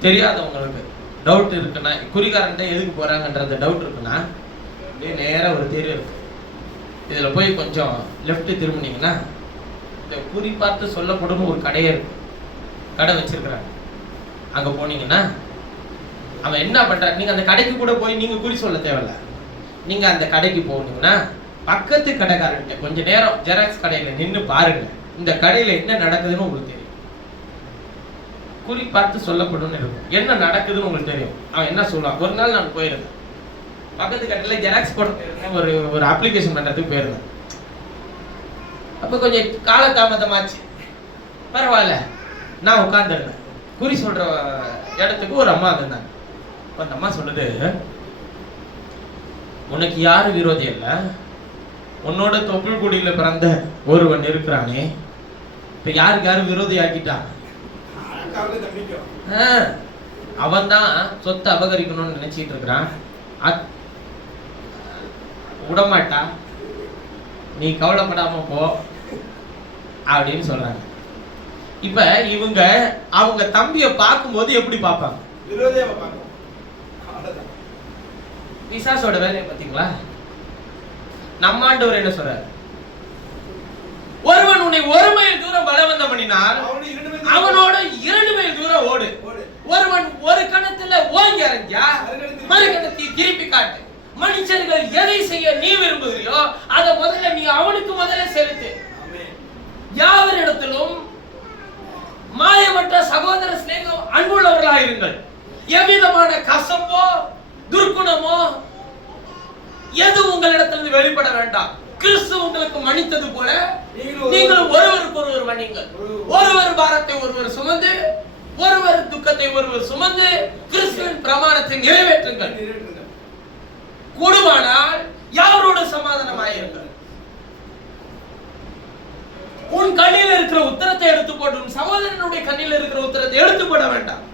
தெரியாதவங்களுக்கு டவுட் இருக்குன்னா, குறிகாரன்ட்ட எதுக்கு போறாங்கன்றது டவுட் இருக்குன்னா, அப்படியே நேரம் ஒரு தெரு இருக்கு, இதுல போய் கொஞ்சம் லெஃப்ட் திரும்பினீங்கன்னா இந்த குறி பார்த்து சொல்லப்படும் ஒரு கடையே இருக்கு. கடை வச்சிருக்கிறாங்க. அங்க போனீங்கன்னா அவன் என்ன பண்றான்? நீங்க அந்த கடைக்கு கூட போய் நீங்க குறி சொல்ல தேவையில்ல. நீங்க அந்த கடைக்கு போனீங்கன்னா பக்கத்து கடைக்காரன்ட்ட கொஞ்ச நேரம் ஜெராக்ஸ் கடையில நின்று பாருங்க, இந்த கடையில என்ன நடக்குதுன்னு உங்களுக்கு தெரியும். குறி பார்த்து சொல்லப்படும் இருக்கும், என்ன நடக்குதுன்னு உங்களுக்கு தெரியும். அவன் என்ன சொல்லுவான்? ஒரு நாள் நான் போயிருந்தேன், பக்கத்து கடையில ஜெராக்ஸ் போட போயிருந்தேன், ஒரு அப்ளிகேஷன் பண்றதுக்கு போயிருந்தேன். அப்ப கொஞ்சம் காலதாமதமாச்சு, பரவாயில்ல, நான் உட்கார்ந்துருந்தேன். குறி சொல்ற இடத்துக்கு ஒரு அம்மா இருந்தாங்க. அந்த அம்மா சொல்லுது, உனக்கு யாரு விரோதி இல்ல, உன்னோட தொப்புள் குடியில பிறந்த ஒருவன் இருக்கிறானே, இப்ப யாருக்கு யாரும் விரோதி ஆக்கிட்டான்? அவன் தான் சொத்தை அபகரிக்கணும்னு நினைச்சிட்டு இருக்கிறான். விடமாட்டா, நீ கவலைப்படாம போ அப்படின்னு சொல்றாங்க. இப்ப இவங்க அவங்க தம்பிய பார்க்கும்போது எப்படி பார்ப்பாங்க? விரோதியா பார்ப்பாங்க. பிசாசோட வேலையை பாத்தீங்களா? நம்ம ஆண்டவர் என்ன சொல்றாரு? ஒருவன் உன்னை 1 மைல் தூரம் பலவந்தம் பண்ணினால் அவனோட 2 மைல் தூரம் ஓடு. ஒருவன் ஒரு கணத்துல ஓங்கி அறிஞ்சா மறு கணத்தை திருப்பி காட்டு. மனுஷர்கள் எதை செய்ய நீ விரும்புகிறியோ அதை முதல்ல நீ அவனுக்கு முதல்ல செலுத்து. யாவரிடத்திலும் மாயமற்ற சகோதர சிநேகம் அன்புள்ளவர்களாக இருங்கள். எவ்விதமான கசப்போ துர்க்குணமோ எது உங்களிடத்திலிருந்து வெளிப்பட வேண்டாம். கிறிஸ்து உங்களுக்கு மன்னித்தது போல நீங்களும் ஒருவருக்கு ஒருவர் மன்னிங்கள். ஒருவர் பாரத்தை ஒருவர் சுமந்து, ஒருவர் துக்கத்தை ஒருவர் சுமந்து கிறிஸ்துவின் பிரமாணத்தை நிறைவேற்றுங்கள். கூடுமானால் யாரோடு சமாதானமாயிருங்கள். உன் கண்ணில் இருக்கிற உத்தரத்தை எடுத்து போடு. உன் சகோதரனுடைய கண்ணில் இருக்கிற உத்தரத்தை எடுத்து போட வேண்டாம்.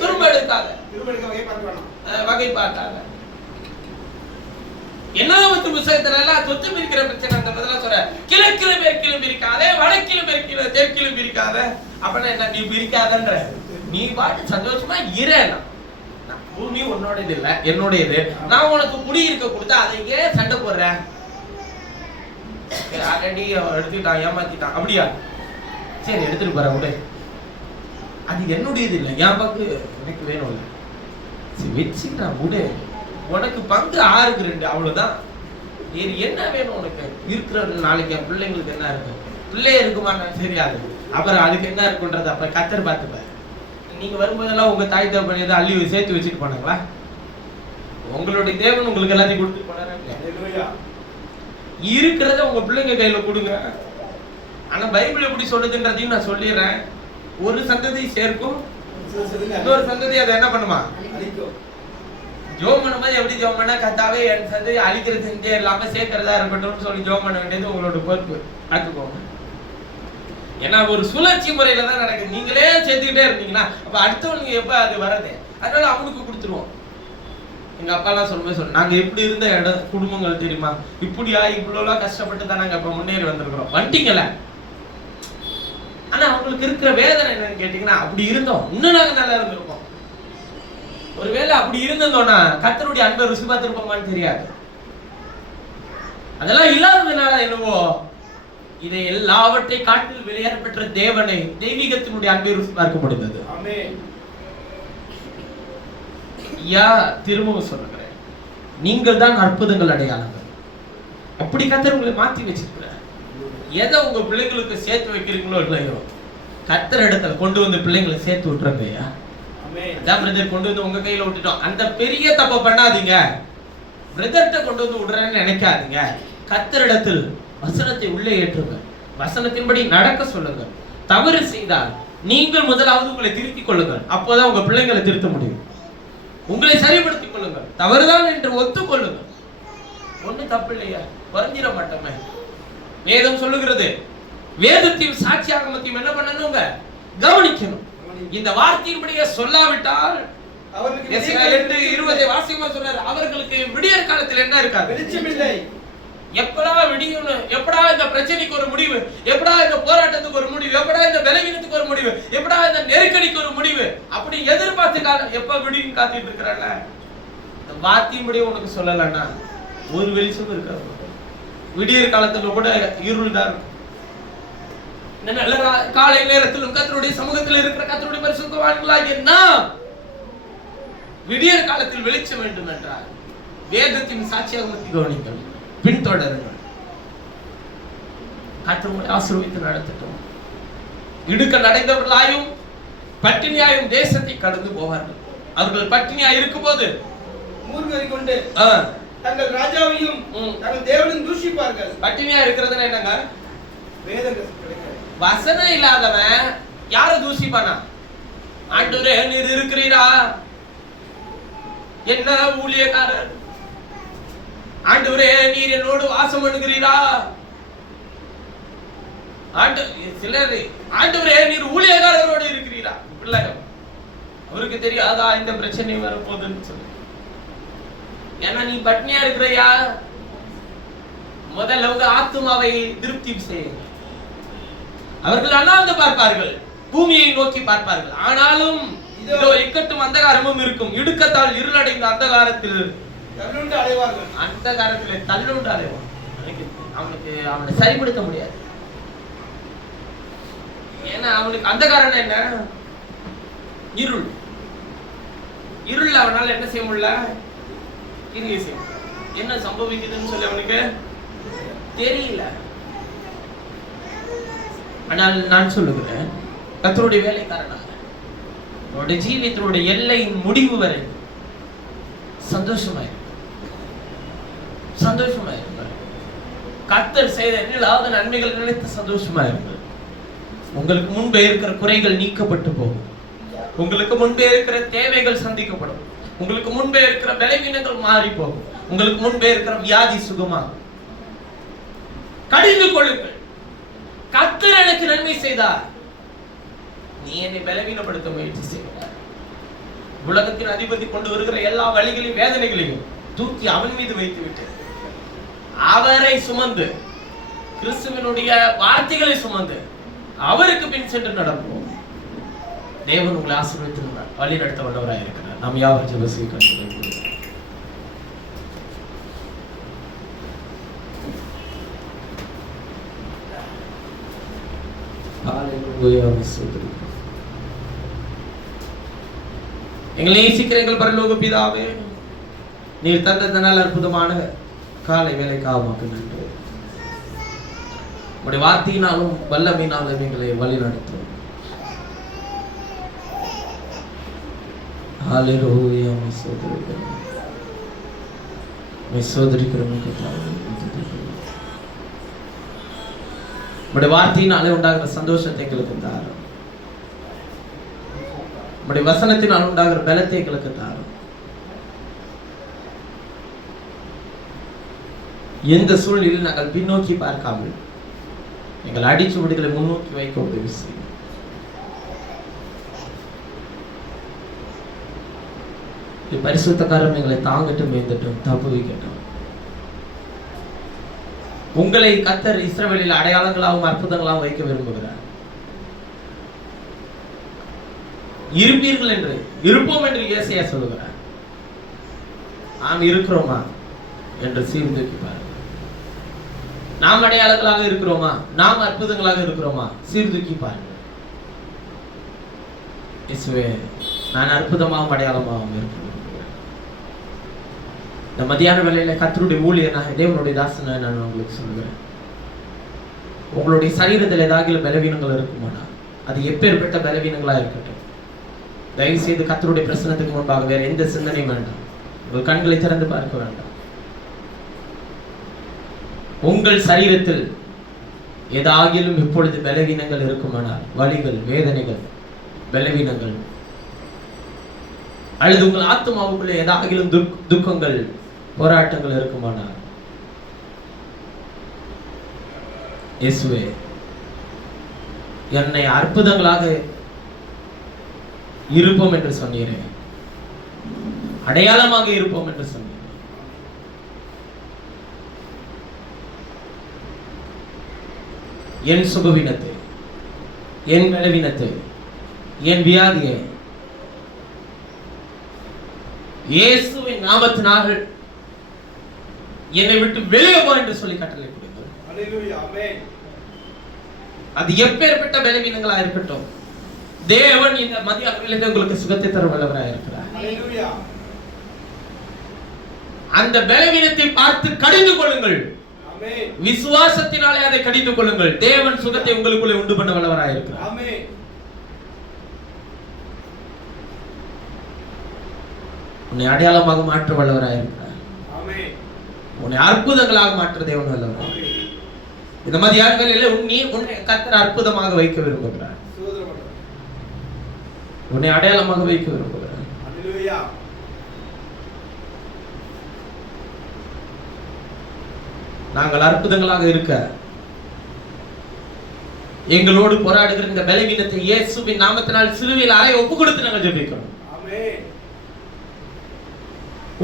துரும்ப எடுக்காத, வகை பார்க்காத. என்னாவது புத்தகத்துல எல்லாம் சொத்து பிரிக்கிற பிரச்சனை அந்த பதிலா சொல்ற, கிழக்கிலும் மேற்கிலும் பிரிக்காத, வடக்கிலும் மேற்கிலும் தெற்கிலும் பிரிக்காத. அப்படின்னா என்ன, நீ பிரிக்காதன்ற, நீ பாட்டு சந்தோஷமா இறேன். பூமி உன்னோடது இல்ல, என்னுடையது. நான் உனக்கு குடியிருக்க கொடுத்தா அதை ஏன் சண்டை போடுறேன்? ஆல்ரெடி எடுத்துக்கிட்டான், ஏமாத்திட்டான். அப்படியா, சரி எடுத்துட்டு போற விடு. அது என்னுடையது இல்லை, என் பங்கு எனக்கு வேணும் இல்லை. சரி வச்சுக்கிட்டான் விடு. உனக்கு பங்கு 6க்கு 2, அவ்வளவுதான். வேறு என்ன வேணும் உனக்கு? இருக்கிற நாளைக்கு என் பிள்ளைங்களுக்கு என்ன இருக்கும்? பிள்ளை இருக்குமான்னு தெரியாது. அப்புறம் அதுக்கு என்ன இருக்குன்றது அப்புறம் கத்தர் பார்த்துப்பாரு. நீங்க வரும்போதெல்லாம் உங்க தாய் தகப்பன் ஏதோ அள்ளி சேர்த்து வச்சுட்டு போனாங்களா? உங்களுடைய தேவன் உங்களுக்கு எல்லாத்தையும் கொடுத்துட்டு போனாரா? இருக்கிறத உங்க பிள்ளைங்க கையில கொடுங்க. ஆனா பைபிள் எப்படி சொல்லுதுன்றதையும் நான் சொல்லிடுறேன். ஒரு சந்ததி சேர்க்கும், இன்னொரு சந்ததி அதை என்ன பண்ணுமா? ஜோம் பண்ணும்போது எப்படி ஜோம் பண்ணா, கத்தாவே என் சந்ததி அழிக்கிறது செஞ்சே இல்லாம சேர்க்கிறதா இருக்கட்டும் சொல்லி ஜோம் பண்ண வேண்டியது உங்களோட பொறுப்பு. பார்த்துக்கோங்க. ஏன்னா ஒரு சுழற்சி முறையில தான் நடக்குது. நீங்களே சேர்த்துக்கிட்டே இருந்தீங்கன்னா அப்ப அடுத்தவனுக்கு எப்ப அது வரது? அதனால அவனுக்கு கொடுத்துருவோம். எங்க அப்பா எல்லாம் சொல்லும்போது நாங்க எப்படி இருந்த இடம் குடும்பங்கள் தெரியுமா? இப்படியா இவ்வளவு கஷ்டப்பட்டு தான் நாங்க இப்ப முன்னேறி வந்திருக்கிறோம். வந்துட்டீங்கல்ல. ஆனா அவங்களுக்கு இருக்கிற வேதனை என்னன்னு கேட்டீங்கன்னா, அப்படி இருந்தோம் இன்னும் நாங்க நல்லா இருந்திருப்போம். ஒருவேளை அப்படி இருந்தோம்னா கர்த்தருடைய அன்பை ருசி பார்த்திருப்போமான்னு தெரியாது. அதெல்லாம் இல்லாததுனால என்னவோ இதை எல்லாவற்றை காட்டில் வெளியேற பெற்ற தேவனை, தெய்வீகத்தினுடைய அன்பை ருசி பார்க்க முடிந்தது. திரும்பவும் சொல்லுகிறேன், நீங்கள் தான் அற்புதங்கள் அடையாளங்கள். அப்படி கர்த்தர் உங்களை மாத்தி வச்சிருக்கிறார். எதை உங்க பிள்ளைங்களுக்கு சேர்த்து வைக்கிறீங்களோ இல்லையோ, கர்த்தர் இடத்துல கொண்டு வந்து பிள்ளைங்களை சேர்த்து விட்டுறங்க. ஐயா அதான் பிரதர் கொண்டு வந்து உங்க கையில விட்டுட்டோம். அந்த பெரிய தப்பை பண்ணாதீங்க. பிரதர்கிட்ட கொண்டு வந்து விடுறேன்னு நினைக்காதீங்க. கர்த்தரிடத்தில் வசனத்தை உள்ளே ஏற்றுங்க. வசனத்தின்படி நடக்க சொல்லுங்க. தவறு செய்தால் நீங்கள் முதலாவது உங்களை திருத்திக் கொள்ளுங்கள். அப்போதான் உங்க பிள்ளைங்களை திருத்த முடியும். உங்களை சரிப்படுத்திக் கொள்ளுங்கள். தவறுதான் என்று ஒத்துக்கொள்ளுங்கள். ஒண்ணு தப்பு இல்லையா, குறைஞ்சிட மாட்டோமே. வேதம் சொல்லுகிறது, வேதத்தையும் சாட்சியாகமத்தையும் என்ன பண்ணணுங்க? கவனிக்கணும். இந்த வார்த்தையின்படியே சொல்லாவிட்டால் அவர்களுக்கு 8:20 வாசியமா சொல்றாரு, அவர்களுக்கு விடியற் காலத்தில் என்ன இருக்காது? வெளிச்சமில்லை. எப்படா விடியும்? எப்படா இந்த பிரச்சனைக்கு ஒரு முடிவு? எப்படா இந்த போராட்டத்துக்கு ஒரு முடிவு? எப்படா இந்த பலவீனத்துக்கு ஒரு முடிவு? எப்படா இந்த நெருக்கடிக்கு ஒரு முடிவு? அப்படி எதிர்பார்த்து எப்ப விடியும் காத்துட்டு இருக்கிறாங்க. இந்த வார்த்தையின்படியே உனக்கு சொல்லலன்னா ஒரு வெளிச்சம் இருக்காது. விடியற் காலத்துல கூட இருள் தான் இருக்கும். நல்ல காலை நேரத்திலும் கர்த்தருடைய சமூகத்தில் இருக்கிற கர்த்தருடைய பரிசுத்தவான்களாகிய நாம் விடியற் காலத்தில் வெளிச்சம் வேண்டும் என்றால் வேதத்தின் சாட்சியாக கவனிங்கள், பின்தொடருங்கள். கர்த்தர் உங்களை ஆசீர்வதித்து நடத்தட்டும். இடுக்கண் அடைந்தவர்களாயும் பட்டினியாயும் தேசத்தை கடந்து போவார்கள். அவர்கள் பட்டினியாய் இருக்கும் போது மூர்க்கரை கொண்டு தங்கள் ராஜாவையும் தங்கள் தேவனையும் தூஷிப்பார்கள். பட்டினியா இருக்கிறதுனா என்னங்க? வேதம் வசனம் இல்லாதவன் யாரை தூஷிப்பானா? ஆண்டவரே நீர் இருக்கிறீரா? என்ன ஊழியக்காரர்? ஆண்டவரே நீர் என்னோடு வாசம் பண்ணுகிறீரா? சிலர் ஆண்டவரே நீர் ஊழியக்காரரோடு இருக்கிறீரா? பிள்ளைங்க அவருக்கு தெரியாதா இந்த பிரச்சனை வரப்போகுதுன்னு சொல்லி. ஏன்னா நீ பட்னியா இருக்கிறையா? முதல்ல உங்க ஆத்துமாவை திருப்தி செய்யுங்க. அவர்கள் அண்ணாந்து பார்ப்பார்கள், பூமியை நோக்கி பார்ப்பார்கள். ஆனாலும் இதோ இக்கட்டும் அந்தகாரமும் இருக்கும். இடுக்கத்தால் இருளடைந்த அந்தகாரத்தில் தள்ளுண்டு அலைவார்கள். அந்தகாரத்திலே தள்ளுண்டு அலைவான். அவனுக்கு அவனை சரிப்படுத்த முடியாது. ஏன்னா அவனுக்கு அந்தகாரம் என்ன? இருள். இருள் அவனால என்ன செய்ய முடியல? கிரியை செய்ய. என்ன சம்பவிக்குதுன்னு சொல்லி அவனுக்கு தெரியல. ஆனால் நான் சொல்லுகிறேன், கர்த்தருடைய வேலைக்காரனாக அவருடைய ஜீவியத்தினுடைய எல்லையின் முடிவு வரை சந்தோஷமாயிருப்பார். கர்த்தர் செய்த எல்லா நன்மைகள் நினைத்து சந்தோஷமாயிருப்பார். உங்களுக்கு முன்பே இருக்கிற குறைகள் நீக்கப்பட்டு போகும். உங்களுக்கு முன்பே இருக்கிற தேவைகள் சந்திக்கப்படும். உங்களுக்கு முன்பே இருக்கிற பலவீனங்கள் மாறி போகும். உங்களுக்கு முன்பே இருக்கிற வியாதி சுகமாகும். கடிந்து கொள்ளுங்கள். கர்த்தர் எனக்கு நன்மை செய்தார், நீ என்னை பலவீனப்படுத்த முயற்சி செய்கிறார். உலகத்தின் அதிபதி கொண்டு வருகிற எல்லா வழிகளையும் வேதனைகளையும் தூக்கி அவன் மீது வைத்து விட்டு அவரை சுமந்து, கிறிஸ்துவனுடைய வார்த்தைகளை சுமந்து அவருக்கு பின் சென்று நடப்போம். தேவன் உங்களை ஆசீர்வதித்திருந்தார், வழி நடத்த வல்லவராக இருக்கிறார். நாம் யாவரும் ஜெப செய்ய எங்களை நேசிக்கிற எங்கள் பரலோக பிதாவே, நீர் தந்ததனால் அற்புதமான காலை வேலைக்காக உமக்கு நன்றி. உம்முடைய வார்த்தையினாலும் வல்லமையினாலும் எங்களை வழி நடத்தும். ஹல்லேலூயா. சோதரிக்கிறோம். உம்முடைய வார்த்தையினாலே உண்டாகிற சந்தோஷத்தை எங்களுக்கு தாரும். உம்முடைய வசனத்தினால் உண்டாகிற பலத்தை எங்களுக்கு தாரும். எந்த சூழ்நிலையில் நாங்கள் பின்னோக்கி பார்க்காமல் எங்கள் அடிச்சுவடுகளை முன்னோக்கி வைக்க உதவி செய்யும். பரிசுத்தக்காரன் எங்களை தாங்கட்டும், மேந்தட்டும், தப்பு வைக்கட்டும். உங்களை கர்த்தர் இஸ்ரவேலில் அடையாளங்களாகவும் அற்புதங்களாகவும் வைக்க விரும்புகிறார். இருப்பீர்கள் என்று, இருப்போம் என்று ஏசாயா சொல்லுகிறார். நாம் இருக்கிறோமா என்று சீர்தூக்கி பாருங்கள். நாம் அடையாளங்களாக இருக்கிறோமா, நாம் அற்புதங்களாக இருக்கிறோமா, சீர்தூக்கி பாருங்கள். இயேசுவே, நான் அற்புதமாகவும் அடையாளமாகவும் இருக்கிறேன். இந்த மதியான வேளையில கர்த்தருடைய ஊழியனாக, தேவனுடைய தாசனை நான் உங்களுக்கு சொல்லுகிறேன். உங்களுடைய சரீரத்தில் ஏதாவது பலவீனங்கள் இருக்குமானா அது எப்பேற்பட்ட பலவீனங்களா இருக்கட்டும், தயவு செய்து கர்த்தருடைய பிரசன்னத்துக்கு முன்பாக வேற எந்த சிந்தனையும் வேண்டாம். உங்கள் கண்களை திறந்து பார்க்க வேண்டாம். உங்கள் சரீரத்தில் ஏதாகிலும் இப்பொழுது பலவீனங்கள் இருக்குமானால், வலிகள், வேதனைகள், பலவீனங்கள், அல்லது உங்கள் ஆத்மாவுக்குள்ள ஏதாகிலும் துக்கங்கள், போராட்டங்கள் இருக்குமானால், இயேசுவே, என்னை அற்புதங்களாக இருப்போம் என்று சொன்னீரே, அடையாளமாக இருப்போம் என்று சொன்னீர். என் சுகவீனத்தை, என் பலவீனத்தை, என் வியாதியை இயேசுவின் நாமத்தினால் என்னை விட்டு வெளியே போ என்று சொல்லி கட்டளை கொடுக்கிறேன். ஹல்லேலூயா, ஆமென். அது எப்பேற்பட்ட பலவீனங்களா இருக்கட்டும், தேவன் இந்த மதிய வேளையிலே உங்களுக்கு சுகத்தை தர வல்லவராக இருக்கிறார். ஹல்லேலூயா. அந்த பலவீனத்தை பார்த்து கடிந்து கொள்ளுங்கள். ஆமென். விசுவாசத்தினாலே அதை கடிந்து கொள்ளுங்கள். தேவன் சுகத்தை உங்களுக்குள்ளே உண்டு பண்ண வல்லவராக இருக்கிறார். ஆமென். உன்னை அடையாளமாக மாற்ற வல்லவராக இருக்கிறார். ஆமென். உன்னை அற்புதங்களாக மாற்ற தேவன் வல்லவர். ஆமென். இந்த மதியான வேளையிலே உன்னை கர்த்தர் அற்புதமாக வைக்க விரும்புகிறார். உன்னை அடையாளமாக வைக்க விரும்புகிறார். ஹல்லேலூயா. நாங்கள் அற்புதங்களாக இருக்க எங்களோடு போராடுகிற இந்த பலவீனத்தை இயேசுவின் நாமத்தினால் சிலுவையில் அறை ஒப்பு கொடுத்து நாங்கள் ஜெபிக்கிறோம். ஆமென்.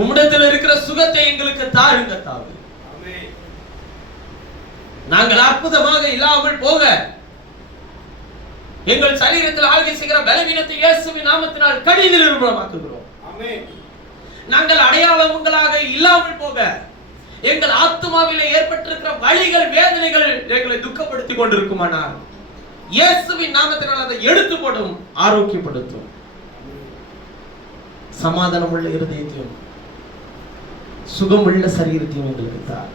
உம்மிடத்தில் இருக்கிற சுகத்தை எங்களுக்கு தாருங்க தாவே. ஆமென். நாங்கள் அற்புதமாக இல்லாமல் போக எங்கள் சரீரத்தில் ஆளுகை செய்கிற பலவீனத்தை இயேசுவின் நாமத்தினால் கடிந்து நிர்மூலமாக்குகிறோம். ஆமென். நாங்கள் அடையாளங்களாக இல்லாமல் போக எங்கள் ஆத்துமாவிலே ஏற்பட்டிருக்கிற வலிகள், வேதனைகள் எங்களை துக்கப்படுத்தி கொண்டிருக்குமானால் இயேசுவின் நாமத்தினால் அதை எடுத்து போடும், ஆரோக்கியப்படுத்தும். சமாதானம் உள்ள இருதயத்தையும் சுகமுள்ள சரீரத்தையும் எங்களுக்கு தார்.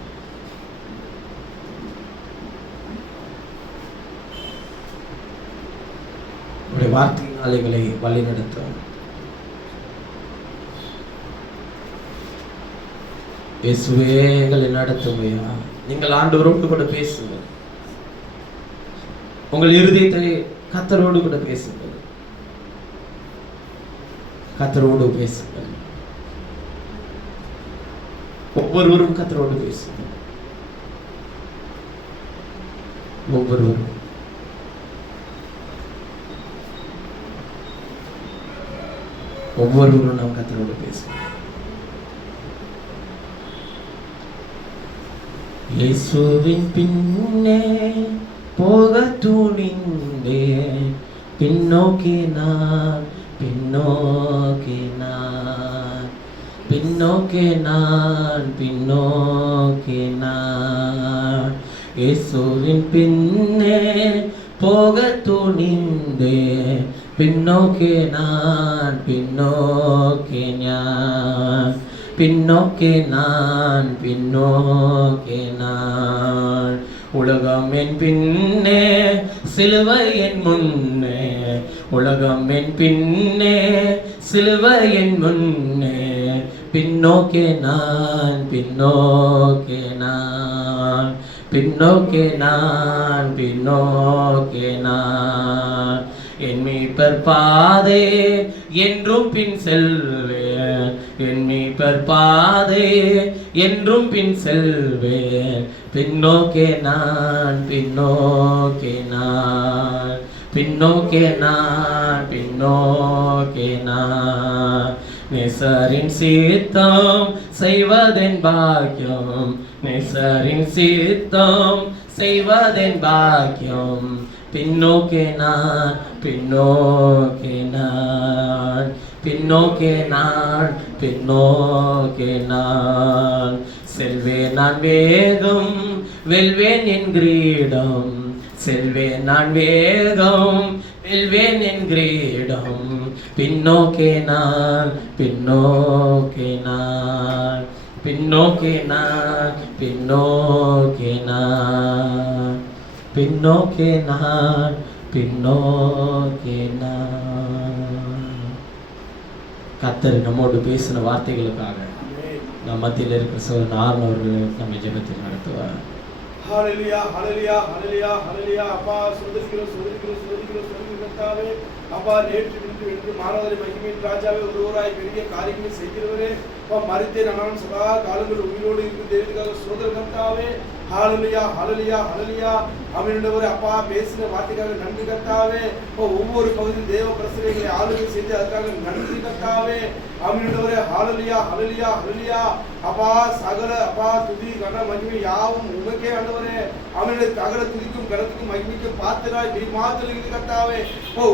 உடைய வார்த்தையினால் எங்களை வழி நடத்தும். இயேசுவே, எங்களை நடத்துமையா. நீங்கள் ஆண்டவரோடு கூட பேசுங்கள். உங்கள் இருதயத்தை கர்த்தரோடு கூட பேசுங்கள். கர்த்தரோடு பேசுங்கள். ஒவ்வொருவரும் கர்த்தரோடு பேசுங்கள். ஒவ்வொருவரும் நாம் கர்த்தரோடு பேசுவோம். இயேசுவின் பின்னே போக துணிந்தேன், பின்னோக்கி நான் பின்னோக்கி நான் பின்னோக்கி நான் பின்னோக்கி நான் இயேசுவின் பின்னே போக துணிந்தேன், பின்னோக்கி நான் பின்னோக்கி நான் பின்னோக்கி நான் பின்னோக்கி நான் உலகம் என் பின்னே சிலுவை என் முன்னே, உலகம் என் பின்னே சிலுவை என் முன்னே, பின்னோக்கி நான் பின்னோக்கி நான் பின்னோக்கி நான் பின்னோக்கி நான் என் மீட்பர் பாதை என்றும் பின் செல்வேன், என் மீட்பர் பாதை என்றும் பின் செல்வேன், பின்னோக்கி நான் பின்னோக்கி நான் பின்னோக்கி நான் பின்னோக்கி நான் நேசரின் சித்தம் செய்வதென் பாக்கியம், நேசரின் சித்தம் செய்வதென் பாக்கியம், பின்னோக்கி நான் பின்னோக்கி நான் பின்னோக்கி நான் பின்னோக்கி நான் செல்வேன் நான் வேகம் வெல்வேன் என் கிரீடம், செல்வேன் நான் வேகம் வெல்வேன் என் கிரீடம், பின்னோக்கி நான் பின்னோக்கி நான் பின்னோக்கி நான் பின்னோக்கி நான் பின்னோக்கி நான் பின்னோக்கி நான். கர்த்தர் நம்மோடு பேசின வார்த்தைகளுக்காக நம் மத்தியில் இருக்கிற சோதரன் ஆர்வன் அவர்கள் நம்ம ஜெபத்தில் நடத்துவார். ஹalleluya ஹalleluya ஹalleluya ஹalleluya. அப்பா சோதரிக்கிறோம் கர்த்தாவே, அப்பா நேற்று இன்று மாறாத மகிமையின் ராஜாவே, ஒருவராய் பெரிய காரியங்களை செய்கிறவரே, அப்பா மரித்தேன் ஆனாலும் சதா காலங்கள் உயிரோடு இருக்கும் தேவனுக்காக சோதரன் கர்த்தாவே, ஹalleluya ஹalleluya ஹalleluya. ஆமென்ண்டவரே, அப்பா பேசின வார்த்தைக்காக நன்றி கர்த்தாவே, ஒவ்வொரு பகுதியில் தேவ பிரசனைகளை ஆளுகை செய்து அதற்காக நன்றி கர்த்தாவே, ஆமென்ண்டவரே, ஹalleluya ஹalleluya ஹalleluya. அப்பா சகல அப்பா துதி கன மகிமை யாவும் உமக்கே ஆண்டவரே, ஆமென். சகல துதிக்கும் கனத்துக்கும் மகிமைக்கும் பாத்திராய் நீ மாத்திரம் இருக்குது கர்த்தாவே,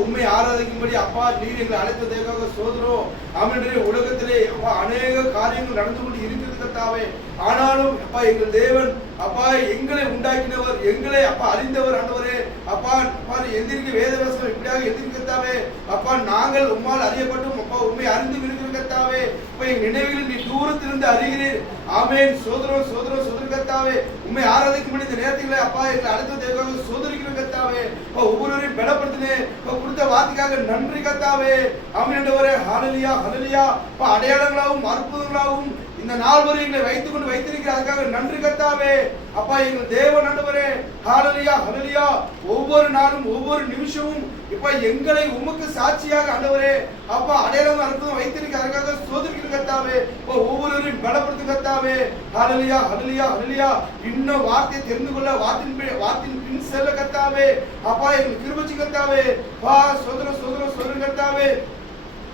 உம்மை ஆராதிக்கும்படி அப்பா நீர் எங்களை அழைத்த தேவனுக்காக சோதரம், ஆமென். உலகத்திலே அப்பா அநேக காரியங்கள் நடந்து கொண்டு இருக்கிறது கர்த்தாவே, ஆனாலும் அப்பா எங்கள் தேவன் அப்பா எங்களை உண்டாக்கினவர், எங்களை அப்பா அறிந்தவர் ஆண்டவரே, அப்பா அப்பா எந்திரிக்க வேதவசனம் இப்படியாக எந்திரிக்கத்தாவே, அப்பா நாங்கள் உம்மால் அறியப்பட்டும் அப்பா உண்மை அறிந்து இருக்கிற கர்த்தாவே, அப்பா எங்கள் நினைவுகளில் நீ தூரத்திலிருந்து அறிகிறீர், ஆமென். சோதரம் சோதரம் சோதர கர்த்தாவே, உண்மை ஆராதிக்கும் இந்த நேரத்திலே அப்பா எங்களை அழைத்த தேவனுக்காக சோதரிக்கிற கர்த்தாவே, ஒவ்வொருவரையும் பலப்படுத்தினே கொடுத்த வார்த்தைக்காக நன்றி கர்த்தாவே, ஆமென் ஆண்டவரே, ஹalleluya ஹalleluya. அப்பா அடையாளங்களாகவும் அற்புதங்களாகவும் இந்த நாள் வரை எங்களை வைத்துக் கொண்டு வைத்திருக்கிற அதுக்காக நன்றி கர்த்தாவே, அப்பா எங்கள் தேவன் ஆண்டவரே, ஹalleluya ஹalleluya. ஒவ்வொரு நாளும் ஒவ்வொரு நிமிஷமும் இப்ப எங்களை உமக்கு சாட்சியாக ஆண்டவரே அப்பா அடையாளம் அற்புதம் வைத்திருக்கிற அதுக்காக சோதரிக்கிற கர்த்தாவே, ஒவ்வொருவரையும் பலப்படுத்தும் கர்த்தாவே, ஹalleluya ஹalleluya ஹalleluya. இன்னும் வார்த்தையை தெரிந்து கொள்ள வார்த்தையின் பின் செல்ல கர்த்தாவே, அப்பா எங்களுக்கு கிருபை கர்த்தாவே, அப்பா சோதர சோதர சோதர கர்த்தாவே,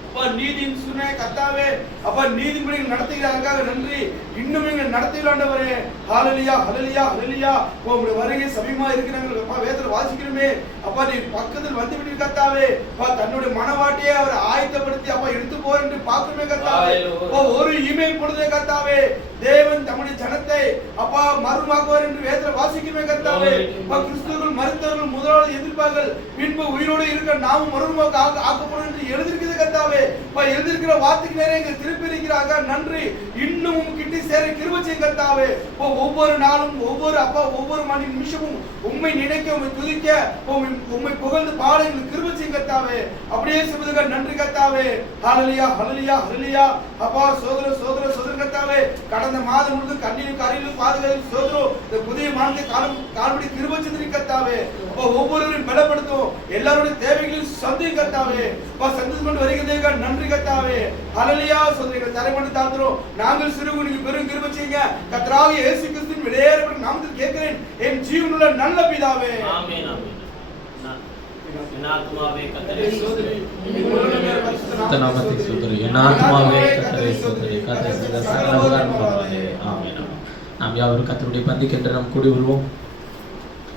அப்பா நீதியின் சுனே கர்த்தாவே, அப்பா நீதிபடி நடத்துகிறாருக்காக நன்றி. இன்னும் எங்களை நடத்துகிற ஆண்டவரே, ஹalleluya ஹalleluya ஹalleluya. உம்முடைய வருகை சமீபமா இருக்கிறாங்க அப்பா, வேதத்துல வாசிக்கிறோமே அப்பா நீ பக்கத்தில் வந்து விட்டு கர்த்தாவே, அப்பா தன்னுடைய மனவாட்டியை அவர் ஆயத்தப்படுத்தி அப்பா எடுத்து போற என்று பார்க்கணுமே கர்த்தாவே, ஒரு இமெயில் பொழுதே கர்த்தாவே தேவன் தம்முடைய ஜனத்தை அப்பா மறுமாக்குவார் என்று வேதத்துல வாசிக்கிறோமே கர்த்தாவே, அப்பா கிறிஸ்துவுக்குள் மரித்தவர்கள் முதலாவது எதிர்ப்பார்கள், பின்பு உயிரோடு இருக்க நாமும் மறுமாக்கு ஆக்கப்படும் என்று எழுதியிருக்கிறது கர்த்தாவே, எழுதியிருக்கிற வார்த்தைக்கு நேரே எங்க திருப்பி இருக்கிறாங்க நன்றி. இன்னும் கிட்டி சேர கிருபை செய்யுங்க கர்த்தாவே, ஒவ்வொரு நாளும் ஒவ்வொரு அப்பா ஒவ்வொரு மணி நிமிஷமும் உம்மை நினைக்க உம்மை துதிக்க உம்மை புகழ்ந்து பாட எங்களுக்கு கிருபை செய்யுங்க கர்த்தாவே, அப்படியே செய்வதற்காக நன்றி கர்த்தாவே, ஹalleluya ஹalleluya ஹalleluya. அப்பா சோதர சோதர சோதர கர்த்தாவே, கடந்த மாதம் முழுதும் கண்ணீரும் கரையிலும் பாதுகாப்பு சோதரோ இந்த புதிய மாதத்தை காலப்படி கிருபை செய்து கர்த்தாவே, அப்பா ஒவ்வொருவரையும் பலப்படுத்தும், எல்லாருடைய தேவைகளையும் சந்தியும் கர்த்தாவே, அப்பா சந்தித்து கொண்டு வருகிறதே நன்றி கர்த்தாவே, ஹalleluya. சோதரர்கள் தலைமண்டு தாழ்த்துறோம், நாங்கள் சிறுகுணிக்கு பெரும் கிருபை செய்யுங்க கர்த்தராகிய இயேசு கிறிஸ்து இயேசுவின் விலையேறப்பட்ட நாமத்தில் கேட்கிறேன் என் ஜீவனுள்ள நல்ல பிதாவே. ஆமென் ஆமென். என் ஆத்துமாவே கர்த்தரை ஸ்தோத்திரி. கர்த்தர் நாமத்தை ஸ்தோத்திரி. என் ஆத்துமாவே கர்த்தரை ஸ்தோத்திரி. கர்த்தர் செய்த சகல உபகாரங்களுக்காக. ஆமென். நாம் யாவரும் கர்த்தருடைய பந்திக்கென்று நாம் கூடி வருவோம்.